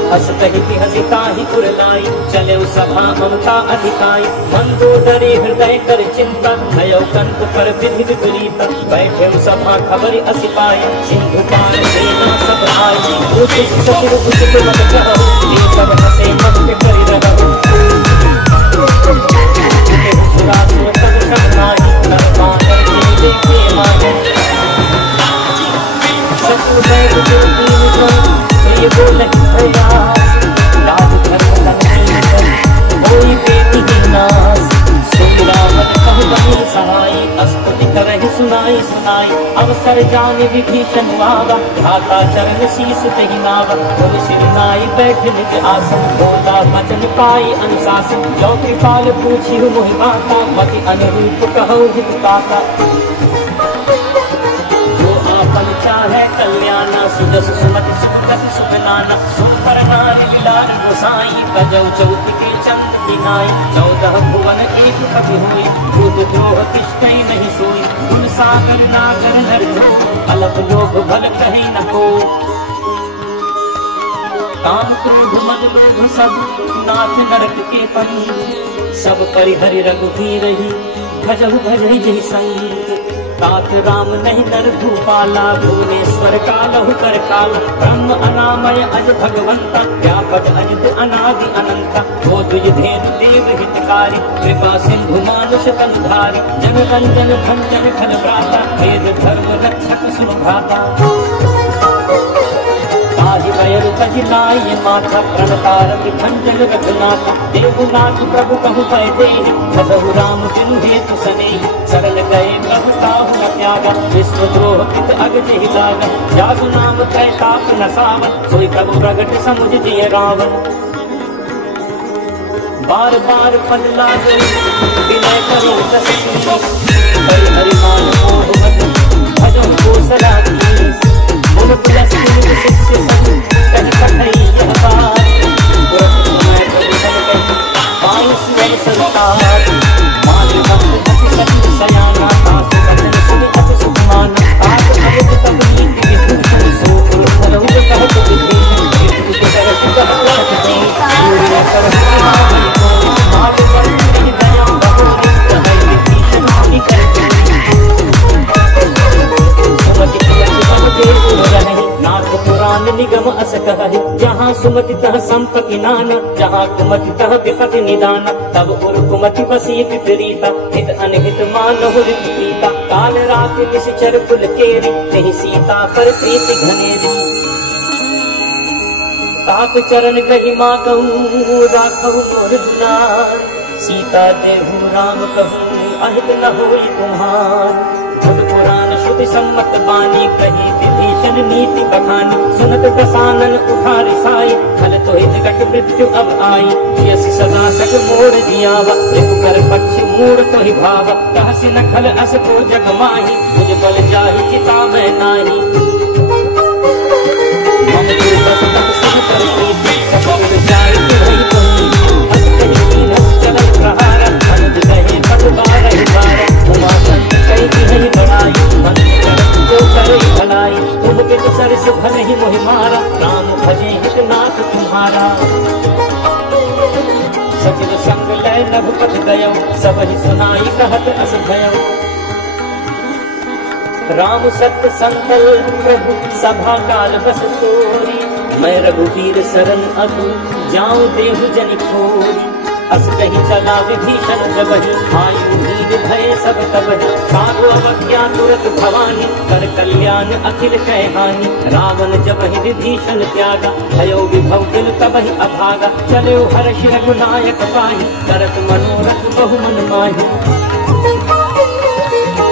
हस कहि हसी ताहि पुर लाई, चले सभा ममता अधिकाई। मंदोदरी हृदय कर चिंता, भयो कंत पर विधि विपरीत। बैठे सभा खबर असी पाई, सिंधु पार सेना सब आई। उचित ससुर उचित मत कहो, ये सब हसे मत पे करि रहु। सुरासुर तब सब नाहि, नरपाकर के देखे माने। शत्रु भय जो दीन जन, ये बोलहि प्रयास। राज धर्म तन होई बेटी नाश, सुनि रावण कहु बनी सहाय। अस्तुति सर जान विभीषण आवा, घाता चरण शीस तहि नावा, तुम सिर नाई बैठ निज आसन, बोला वचन पाई अनुशासन, जो कृपाल पूछी मोहि माता, मति अनुरूप कहो हित ताता। जो आपन चाहे कल्याणा, सुजस सुमति सुगति सुखनाना, सुन पर नारी लाल गोसाई, बजौ चौथ के चंद दिनाई, 14 भुवन एक कवि हुई, दूध द्रोह तिष्ठई नहीं सोई, गुण सागर नागर नर जो, अलप लोभ भल कहीं न को। काम क्रोध मद लोभ सब नाथ नरक के परी, सब परिहरि रघुवीर ही, भजहु भजहि जहि संग। तात राम नहीं नर भूपाला, भुवनेश्वर कालहु कर काला, ब्रह्म अनामय अज भगवंता, व्यापक अजित अनादि अनंता, वो तुझ धेनु देव हितकारी, कृपा सिंधु मानुष तनुधारी, जन रंजन भंजन खल भ्राता, वेद धर्म रक्षक सुन भ्राता। ताहि बयरु तजि लाए माथा, प्रणतारति भंजन रघुनाथा, देवनाथ प्रभु कहु पै देहि, भजहु राम बिनु हेतु सनेहि, सरल गए प्रभु ताहु न त्यागा, विश्वद्रोह कृत अग जेहि लागा, जासु नाम त्रैताप न सावन, सोई प्रभु प्रगट समुझ जिय रावण। बार बार पद लागे विनय करो दस शीस, हरि मान मोह मत भजहु कोसला कीस, मुन पुलस मुनि शिष्य संग, कहि कथई यह बात, तुरत सुनाय प्रभु सब कहि, पाई सिय संतार। मान भक्त अति सत्य सयाना, तासु बचन सुनि अति सुख माना, आज अमित तब नीति विधि, सो कुल फलहु कहत विधि, विधि करत कहत जी, सूर्य करत महाबली को, माग बंधि दया बहोरी, कहै विभीषण मुनि करत सुमति किया सब देव रहे, नाथ पुराण निगम अस कहहि, जहाँ सुमति तह संपत्ति नाना, जहाँ कुमति तह विपत्ति निदाना, तब उर कुमति बसी विपरीता, हित अनहित मानहु रित प्रीता, काल राति निश्चर कुल केरी, नहीं सीता पर प्रीति घनेरी। तात चरण गहि माकहु, राखहु मोर दुलार, सीता देहु राम कहूँ, अहित न होई तुम्हार। जब पुराण श्रुति सम्मत बानी, कही विभीषण नीति बखानी, सुनत दसानन उठारि साई, खल तो हित कट मृत्यु अब आई, यसी सदा सक मोर जियावा, रिपु कर पक्ष मूढ़ तो ही भावा, कहसि न खल अस को जग माही, मुझ बल जाहि चिता मैं नाही। मम दुर्बस तब सब कर प्रीति, सकल जाय तुरहि तुम, हस कहि कीन हस चलन प्रहार, अनुज कहे पद बारहि बार, उमा संत कहि कहि बड़ाई, मन करत जो करे भलाई, तुम के तो सर से भले ही मोहि मारा, राम भजे हित नाथ तुम्हारा। सचिव संग लय नभपत गयो, सब ही सुनाई कहत अस भयो, राम सत्य संकल्प प्रभु सभा काल बस तोरी, मैं रघुवीर शरण अतु जाऊं देहु जनि खोरी। अस कही चला विभीषण जबहि, आयु हीन भय सब तबहि, सारो अवज्ञा तुरत भवानी, कर कल्याण अखिल कह हानि। रावण जबहि विभीषण त्यागा, भयो विभव दिल तबहि अभागा, चलो हर्ष रघुनायक पाहि, करत मनोरथ बहु मन माहि।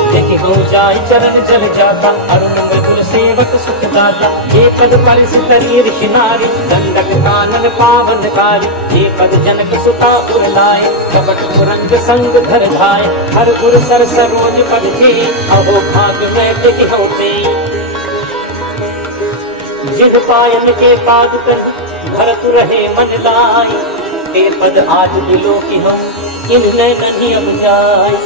देखि हो जाय चरण जल जाता, अरुण मृदुल सेवक सुख दाता, ये पद परिस तरी ऋषि नारी, दंडक कानन पावन कारी, ये पद जनक सुता उर लाए, कपट कुरंग संग धर धाय, हर उर सर सरोज पद के, अहो भाग में टिक हो पे। जिन पायन के पाद कर भरत रहे मन लाई, ते पद आज दिलो की हो, इनने नहीं अब जाय।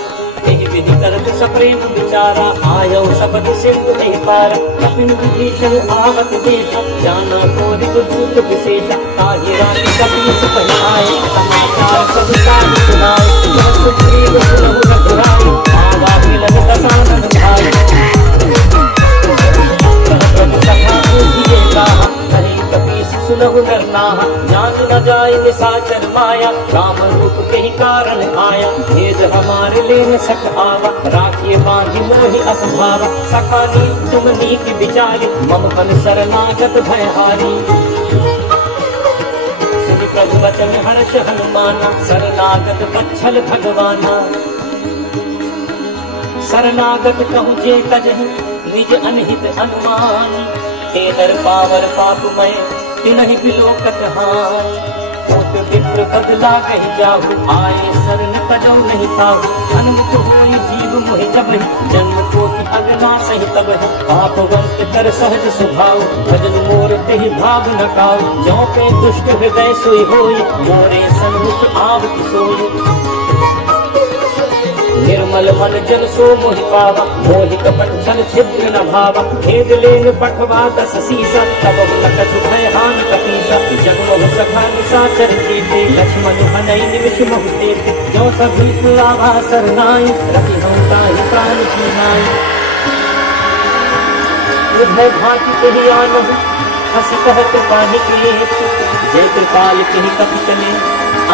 विधि करत सप्रेम विचारा, आयो शपथ सिंधु नहीं पार, कपिन विभीषण आवत देखा, जाना कोरि दूत विशेषा, ताहि राति कपीस पहिराए, समाचार सब सारी सुनाए, यह सुग्रीव सुनहु रघुराई, आवा मिलन दसानन भाई। प्रभु सखा पूजिए गाहा, कहे कपीस सुनहु नर नाहा, जान न जाय निशाचर माया, राम रूप के ही कारण आया, भेद हमारे ले न सक आवा, राखिए बांधि मोहि असभावा, सखा नीक तुम नीक विचारी, मम बन शरणागत भयहारी। सुनि प्रभु वचन हर्ष हनुमाना, शरणागत बच्छल भगवाना, शरणागत कहु जे तजहि, निज अनहित अनुमान, ते नर पावर पापमय तिनहि बिलोकत हाय। होत विप्र बदला गहि जाहु, आए शरण कजौ नहीं पाहु। हनुमत होई जीव मोहि जबहि, जन्म कोटि अगना सहि तबहि। पापवंत कर सहज स्वभाव, भजन मोर तेहि भाव न काऊ। जौ पे दुष्ट हृदय सोई होई, मोरे सन्मुख आवति सोई। निर्मल मन जन सो मोहि पावा, मोहि कपट छल छिद्र न भावा। खेद लेन पठवा दस सीसा, तब न कछु भय हान कपीसा। जग मोह सखा निशाचर जीते, लक्ष्मण हनई निमिष मोहि देते। जो सभी आवा सरनाई, रति हम ताहि प्राण की नाई। हृदय भांति तेहि आनहु, हंसी कहत पाहि के। जय कृपाल केहि कपि चले,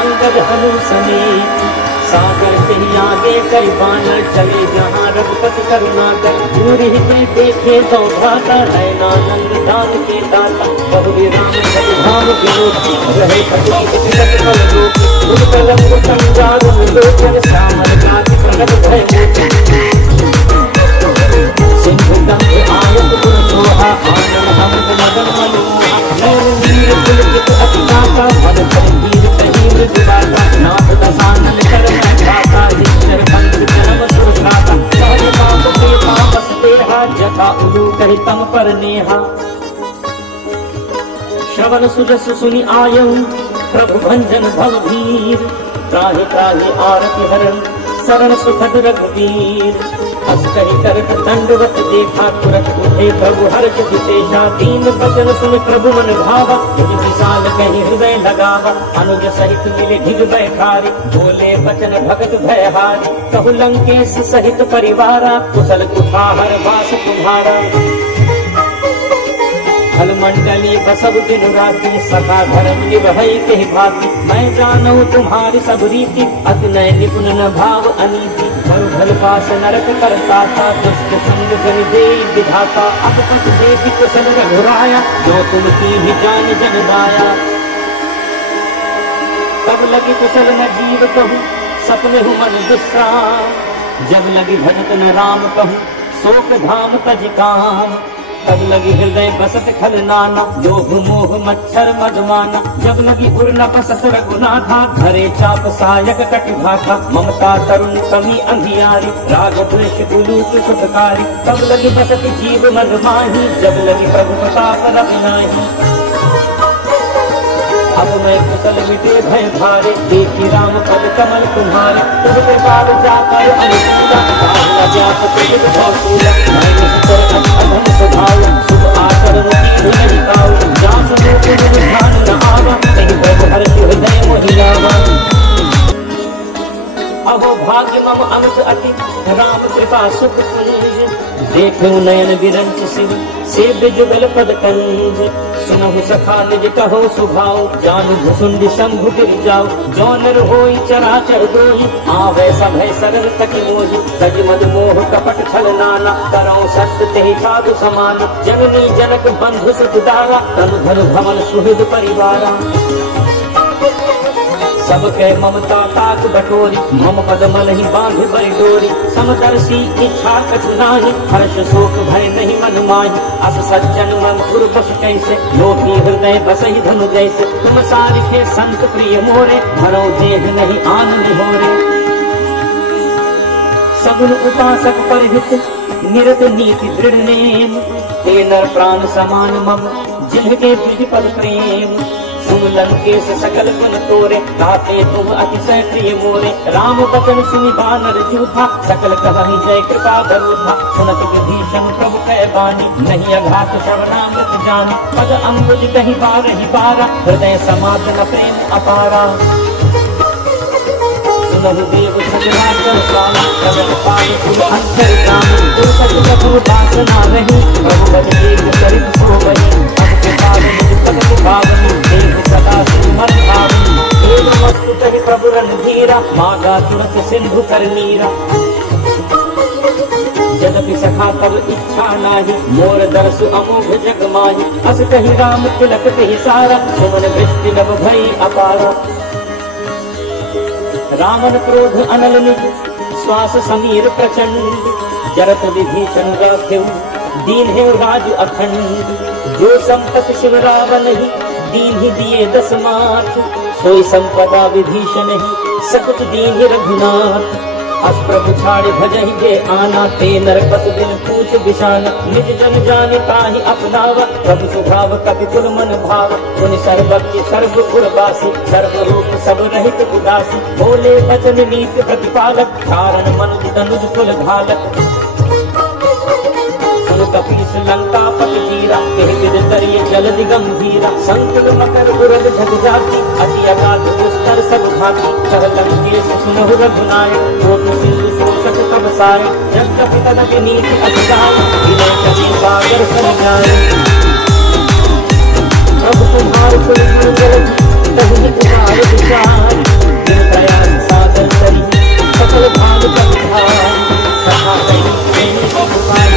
अंगद हनु समेत। सागर तेहि आगे करि बानर चले, जहाँ रघुपति करुणाकर। दूर ही देखे तो भ्राता, नयनानंद दान के दाता। बहु राम जग धाम विनोद, रहे पति विकट फल लोक। गुरु कलम कुटम जारुन लोचन, श्यामल गाति प्रगट भय मोचन। सिंधु दंभ आयत गुर सोहा, आनंद हमद मदन मनोहा। नैन नीर पुलकित अति नाका, मद पर वीर कहीं मृदुबाता। नाथ दसानन कर मैं पाता, ईश्वर बंधु जन्म सुरघाता। सहज पाप के तामस देहा, जटा उलू कहि तम पर नेहा। श्रवण सुजस सुनि आयऊ, प्रभु भंजन भव भीर। त्राहि त्राहि आरति हरण, शरण सुखद रघुवीर। हस कहि करत दंडवत देखा, तुरत उठे प्रभु हर्ष विशेषा। दीन बचन सुन प्रभु मन भावा, निज विशाल कहि हृदय लगावा। अनुज सहित मिले ढिग बैठारी, बोले बचन भगत भयहारी। कहु लंकेश सहित परिवारा, कुशल कुठार वास तुम्हारा। फल मंडली बसब दिन राति, सखा धर्म निभई के भांति। मैं जानऊ तुम्हारी सब रीति, अति नय निपुण न भाव अनीति। भल पास नरक करता था, दुष्ट संग जन दे विधाता। अपपत देवी कुशल रघुराया, जो तुम की ही जान जन दाया। तब लगी कुशल न जीव कहूँ, सपने हूँ मन विश्राम। जब लगी भजत न राम कहूँ, शोक धाम तज काम। तब लगी हृदय बसत खल नाना, लोभ मोह मच्छर मधुमाना। जब लगी उर न बसत रघुनाथा, घरे चाप सायक कटि भाखा। ममता तरुण कमी अंधियारी, राग द्वेष कुलूप सुखकारी। तब लगी बसत जीव मन माही, जब लगी प्रभु प्रताप रवि नाही। अब मैं कुशल मिटे भय भारे, देखी राम पद कमल तुम्हारे। तुम कृपाल जाता अनुकूला, जात तुझ भौसूला। अधम स्वभाव, शुभ आचरण की नहीं पाऊ। जास लोक मुझ ध्यान न आवा, नहीं प्रभु हर्ष हृदय मोहि लावा। अहो भाग्य मम अमित अति, राम कृपा सुख पुंज। देखो नयन विरंच सिर, सेव्य जुगल पद कंज। सुनहु सखा निज कहो सुभाव, जानु भुसुंडी शंभु गिर जाओ। जो नर होई चराचर दोही, आवे सभय सरल तकी मोहि। तज मद मोह कपट छल नाना, करौ सत्य तेहि साधु समान। जननी जनक बंधु सुत दारा, तनु धनु भवन सुहृद परिवारा। सबके ममता ताक बटोरी, मम पद मन ही बांध बरि डोरी। समदर्शी इच्छा कछु नाही, हर्ष शोक भय नहीं मन माही। अस सज्जन मन पुर बस कैसे, लोभी हृदय बसहि धनु जैसे। तुम सारिखे संत प्रिय मोरे, भरो देह नहीं आन निहोरे। सगुन उपासक परहित, निरत नीति दृढ़ नेम। ते नर प्राण समान मम, जिनके द्विज पद प्रेम। सुन लंकेश सकल गुण तोरे, ताते तुम अतिशय प्रिय मोरे। राम बचन सुनि बानर जूठा, सकल कहहि जय कृपा धरूठा। सुनत विभीषण प्रभु कह बानी, नहीं अघात श्रवणामृत जानी। पद अम्बुज कहि बारहि बारा, हृदय समागम प्रेम अपारा। सुनहु देव सचराचर स्वामी, प्रगट पाए तुम अंतर्यामी। दुर्गति कछु वासना रही, प्रभु बद एक सरित सोबहि। अब के पावन पद पावनी, देव सदा सुमन भावनी। एक वस्तु कहि प्रभु रणधीरा, मागा तुरत सिंधु कर नीरा। यद्यपि सखा तब इच्छा नाही, मोर दर्शु अमोघ जग माही। अस कहि राम तिलक कहि सारा, सुमन वृष्टि नभ भई अपारा। रावण क्रोध अनल निज, श्वास समीर प्रचंड। जरत विभीषण राखेउ, दीन है राज अखंड, जो संपत्ति शिव रावण ही दीन ही दिए 10 माथ, सोई संपदा विभीषण ही सकुच दीन ही रघुनाथ। अस प्रभु छाड़े भजहि जे आना, ते नर पशु दिन पूछ बिशाना, निज जन जाने ताहि अपनावा, प्रभु स्वभाव कपि कुल मन भाव, पुनि सर्वज्ञ सर्व गुणवासी, सर्व रूप सब रहित उदासी, बोले वचन नीति प्रतिपालक, कारण मनुज तनुज कुल घालक। कपीस लंका पत जीरा, कहते तरिए जलधि गंभीरा, संकट मकर उरग झग जाती, अति अगाध दुस्तर सब भाती, कह लंकेश सुनहु रघुनायक, कोट सिंधु शोषक तब सारे, जग कपि तदपि नीति अधिकार, विनय कपि सागर सम जाए। प्रभु तुम्हारे कुल गुण तहुनि कुमार विचार, दिन प्रयास सागर करी, सकल भाग प्रतिहार, सखा कही प्रेमी बहुमाई,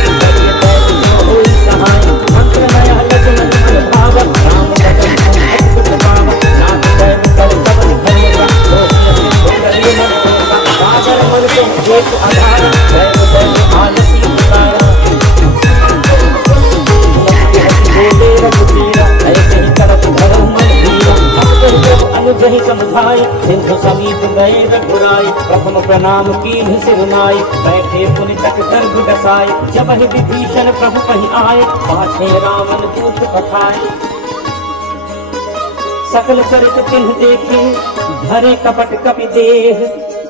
मंत्र नया लक्ष्मण मन भाव, राम बचन अद्भुत भाव, नाथ दैव कल कवन धरेगा, दोषी सिंधु करिए मन होगा, सागर मन के एक आधार, दैव दैव आलसी पुकारा, बोले रघुबीरा, ऐसे ही करत धरम मन धीरा, अब जब अनुजहि समझाए, सिंधु समीप गए रघुराई, प्रथम प्रणाम कीन्हि सिर नाई, बैठे पुनि तक गर्भ डसाए, जब ही विभीषण प्रभु कहीं आए, पाछे रावण दूत पठाए। सकल चरित तिन्ह देखे, धरे कपट कपि देह,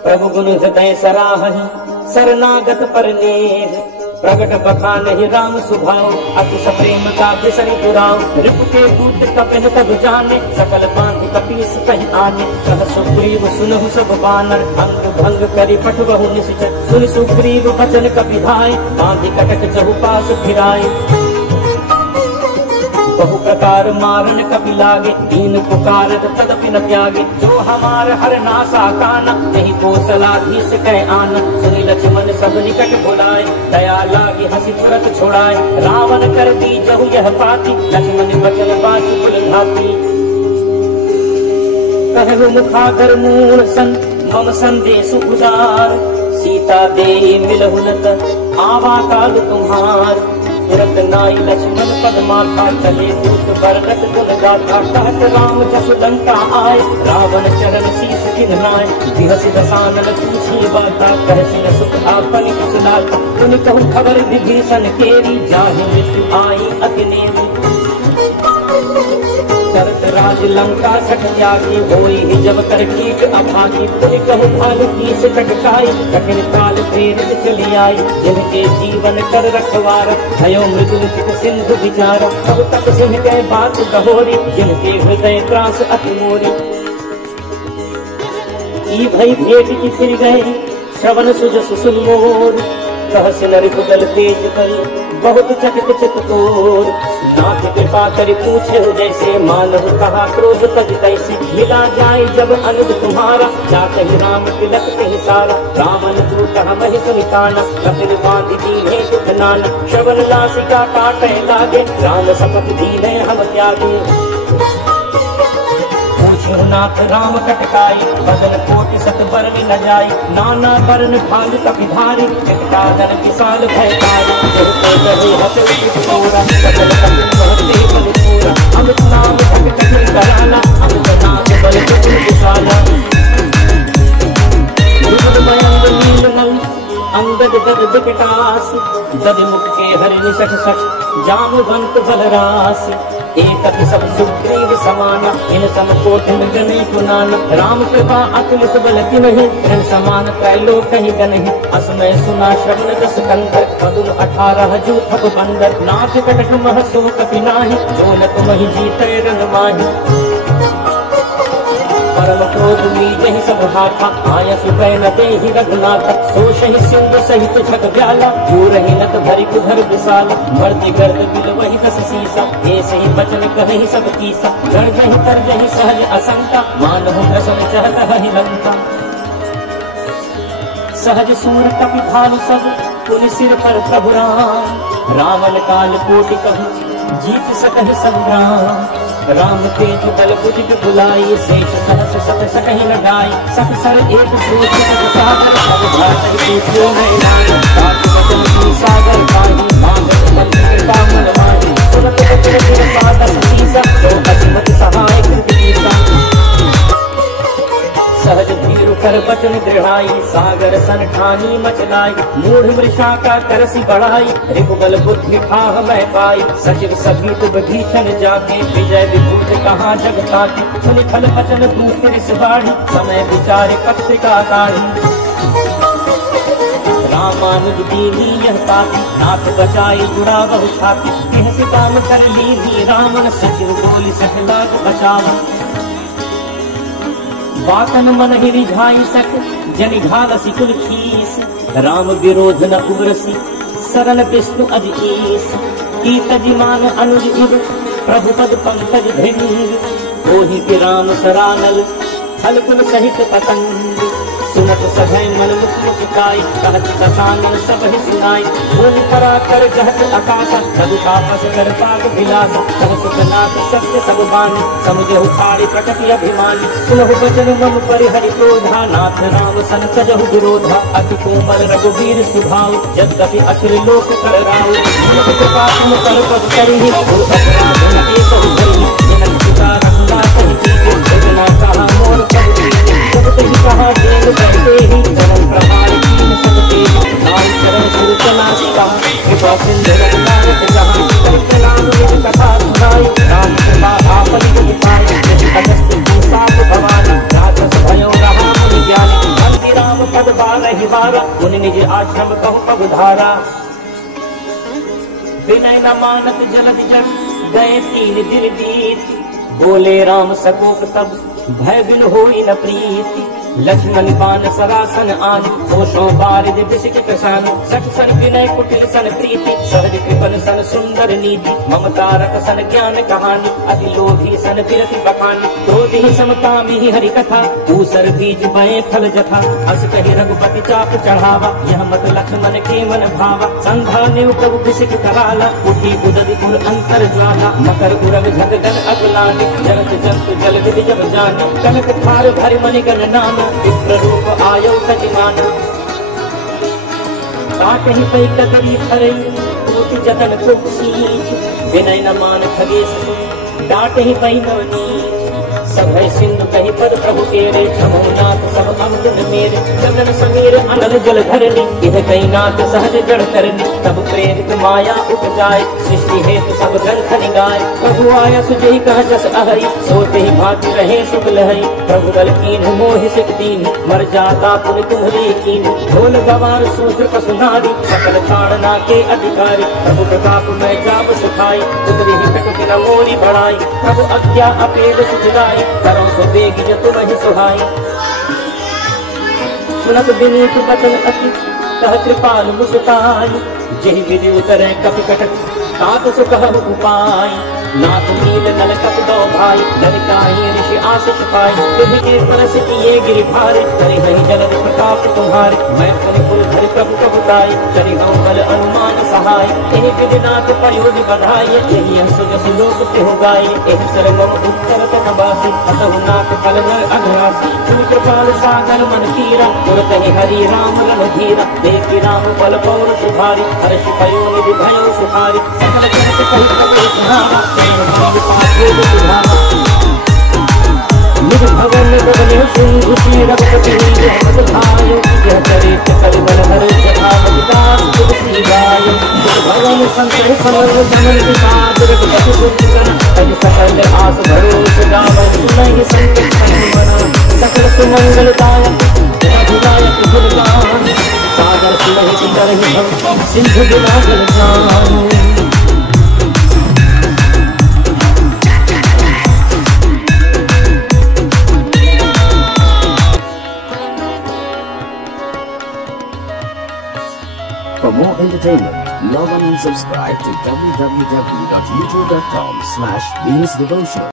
प्रभु गुण हृदय सराहहि, शरणागत पर नेह, प्रगट बखानहि राम सुभाव, अति सप्रेम का बिसरि दुराव, रिपु के दूत कपिन तब जाने, सकल बांध कपीस कहि आने, कह सुग्रीव सुनहु सब बानर, अंग भंग करि पठबहु निश्चर, सुन सुग्रीव बचन कपि धाय, बांधि कटक चहुपास फिराए। बहु प्रकार मारन कपि लागे, दीन पुकारत तदपि न त्यागे, जो हमार हर नासा काना, नहीं कौशलाधीश कह आना, सुनि लक्ष्मण सब निकट बुलाए, दया लागे हंसी तुरत छोड़ाए, रावण कर दी जहु यह पाती, लक्ष्मण बचन बाची कुल घाती। कहु मुखागर मूल सन मम संदेश उदार, सीता देहि मिलहु न त आवा काल तुम्हार, तुरत नाई लक्ष्मण पद माथा, चले दूत बरनत गुण गाथा, कहत राम जसु लंका आए, रावण चरण शीस किन्हाय, बिहसि दसानन पूछी बाता, कहसि न सुख आपनि कुशलाता, तुनि कहु खबर विभीषण केरी, जाहि मृत्यु आई अति नेमी। करत राज लंका सठ त्यागी, होई ही जब कर कीट अभागी, पुनि कहु भानु कीस कटकाई, कठिन काल प्रेरित चली आई, जिनके जीवन कर रखवार, भयो मृदु चित सिंधु विचार, तब तक सिंह गए बात गहोरी, जिनके हृदय त्रास अति मोरी। ई भई भेट की फिर गए, श्रवण सुजसु सुन मोर, कहसि नरि पुगल तेज करी, बहुत चकित चित तोर, नाथ कृपा करि पूछे जैसे, मानहु कहा क्रोध तज तैसे, मिला जाए जब अनुज तुम्हारा, जाकहि राम तिलक कहि सारा, रावण दूत हमहि सुनिताना, कपिल बांधि दीन्हे दुख नाना, श्रवण नासिका काटै लागे, राम शपथ दीन्हे हम त्यागे। नाथ राम कटकाई, बदन कोटि सत बरनि न जाई, नाना बरन भाल कपि धारी, जटाधर विशाल भयकारी, जरते जरे हत उचित पूरा, सकल कपिल महते बल पूरा, अमित नाम जग कपिल कराला, अमित नाम बल कुल विशाला। दुर्गद मयंग नील नल अंगद गद विकटास, दधि मुख के हरि निसठ सठ, जानुवंत बलरास, एक सब सुग्रीव समाना, इन सम कोटि गणि पुनाना, राम कृपा अतुलित बल तिन्हि, इन समान त्रैलोक कहि गनहि, असमय सुना श्रवण दस कंकर, पदुन 18 जू थप बंदर, नाथ कटक मह सो कपि नाहि, जो न तुमहि जीतै रन माहि। परम क्रोध मीजहि सब हाथा, आयसु न देहि रघुनाथ, सोषहि सिंधु सहित झग ब्याला, पूरहि नत भरि कुधर विशाला, मर्दि गर्द बिल वही दस सीसा, ऐसे ही बचन कहहि सब कीसा, गर्जहि तरजहि सहज असंका, मानहु प्रसन्न चहत हहि लंका। सहज सूर कपि भानु सब, पुनि सिर पर प्रभु राम, रावण काल कोटि कहु जीत सकहि संग्राम, राम तेज बल बुद्धि बुलाई, शेष सहस सत सकहि न गाई, सत सर एक सोच सत सागर, अब भाषहि पूछो नहीं नाय, सात वचन की सागर काही, भागत बंध का मन माही सुनत बचन फिर सादर सीसा तो असीमत सहाय कृतिसा सहज धीरु कर बचन दृढ़ाई सागर सन ठानी मचलाई मूढ़ मृषा का करसी बढ़ाई रिपुबल बुद्धि ठाह मैं पाई सचिव सभीत विभीषण जाके विजय विभूत कहाँ जगता की सुनि फल बचन दूसरी सिबाढ़ी समय विचार पत्रिका काढ़ी रामानुज दीनी यह पाती नाथ बचाई जुड़ा बहु छाती यह सिताम कर ली रावण सचिव बोली सकलाग बचावा बातन मन ही रिझाई सक जनि घालसी कुल खीस राम विरोध न उग्रसी सरल विष्णु अजीस कीत जिमान अनुज इव प्रभु पद पंकज भृंग ओहि के राम सरानल फलकुल सहित पतंग सुनत सभय मन मुख मुस्काई कहत दशानन सब ही सुनाई बोल परा कर कहत आकाश तदु तापस कर पाग विलास तब सुखनाथ सत्य सब बानी समुझे उखाड़ी प्रकटि अभिमानी सुनहु बचन मम परिहरि क्रोधा नाथ राम सन सजहु विरोधा अति कोमल रघुवीर सुभाव यद्यपि अखिल लोक कर राव कृपा तुम कर पद करिहि गुरु अपराध नटे सहु करिहि जनक पिता रघुनाथ जी भजना कहा मोर पद जब तही कहा देव कहते ही चरण प्रहार कीन सकते नाम चरण सुर चला सिका कृपा सिंधु रघुनाथ जहाँ कर प्रणाम निज कथा सुनाई राम कृपा आपन जुग पाई अगस्त साप भवानी राजस भयो रहा मुनि ज्ञानी अंति राम पद बारहि बारा मुनि निज आश्रम कहु पगधारा विनय न मानत जलद जग गए 3 दिन बीत बोले राम सकोप तब भय बिन होई न प्रीति लक्ष्मण बाण सरासन आन होशो बारिद विषिक प्रसान सठ सन विनय कुटिल सन प्रीति सहज कृपन सन सुंदर नीति ममतारक सन ज्ञान कहानी अति लोभी सन फिरति बखानी क्रोधि समकामी हरि कथा ऊसर बीज बए फल जथा अस कहि रघुपति चाप चढ़ावा यह मत लक्ष्मण के मन भावा संधाने प्रभु विषिक कराला उठी उदद गुर अंतर ज्वाला मकर उरग झगन अगलानी जरत जंतु जल विधि जब जानी कनक थार भरि मणि गण नाम विप्र रूप आयो सजिमान ताकहि पै कतरी थरई कोटि जतन को सीच विनय न मान खगेश डांटहि पै नीच सब है सिंधु कहि पद प्रभु तेरे छमुनाथ सब अमृत मेरे चंदन समीर अनल जल धरनी इह कई नाथ सहज जड़ करनी तब प्रेरित माया उपजाए सृष्टि हेतु सब ग्रंथ निगाए प्रभु आया सुजहि कह जस अहई सोते ही भाति रहे सुख लहई प्रभु बल कीन मोहि सिख दीन मर जाता पुन तुम्हरे कीन ढोल गवार सूत्र पसुनारी सकल ताड़ना के अधिकारी प्रभु प्रताप मैं जाप सुखाई उतरी ही तक बिना मोरी बढ़ाई प्रभु अज्ञा अपेल सुझाई करो सो बेगी जो तुम ही सुहाई सुनत विनीत बचन अति कह कृपाल मुस्काई जहि विधि उतरे कपि कटक तात सो कहु उपाय नाथ नील नल कप दो भाई ललिताई ऋषि आशिष पाई तुम्ही के परस किए गिरि भारे करि वही जलद प्रताप तुम्हारे मैं पुनि कुल धरि प्रभु कबुताई करि हूँ बल अनुमान सहाय यही विधि नाथ प्रयोजि बधाई यही सुजस लोक तिहु गाई एक सरगम उत्तर तक बासी अतहु नाथ फल नर अघरासी तुम कृपाल सागर मन तीरा गुर कहि हरि राम रणधीरा देखि राम बल पौर सुधारी हर्ष भयो निधि भयो सुधारी सकल जगत कहि प्रभु सुधारा निज भवन बदले सिंधु की रघुपति मत भायो यह चरित कलिबल हर जटावति दास तुलसी गायो भवन संतहि समर जमन विषाद रघुपति सुंदर तज सकल आस भरोस गावै सुनहि संकट मना सकल सुमंगल दायक अभिदायक गुणगान सागर सुनहि करहि भव सिंधु बिना जल जान For more entertainment, log on and subscribe to www.youtube.com/VenusDevotion.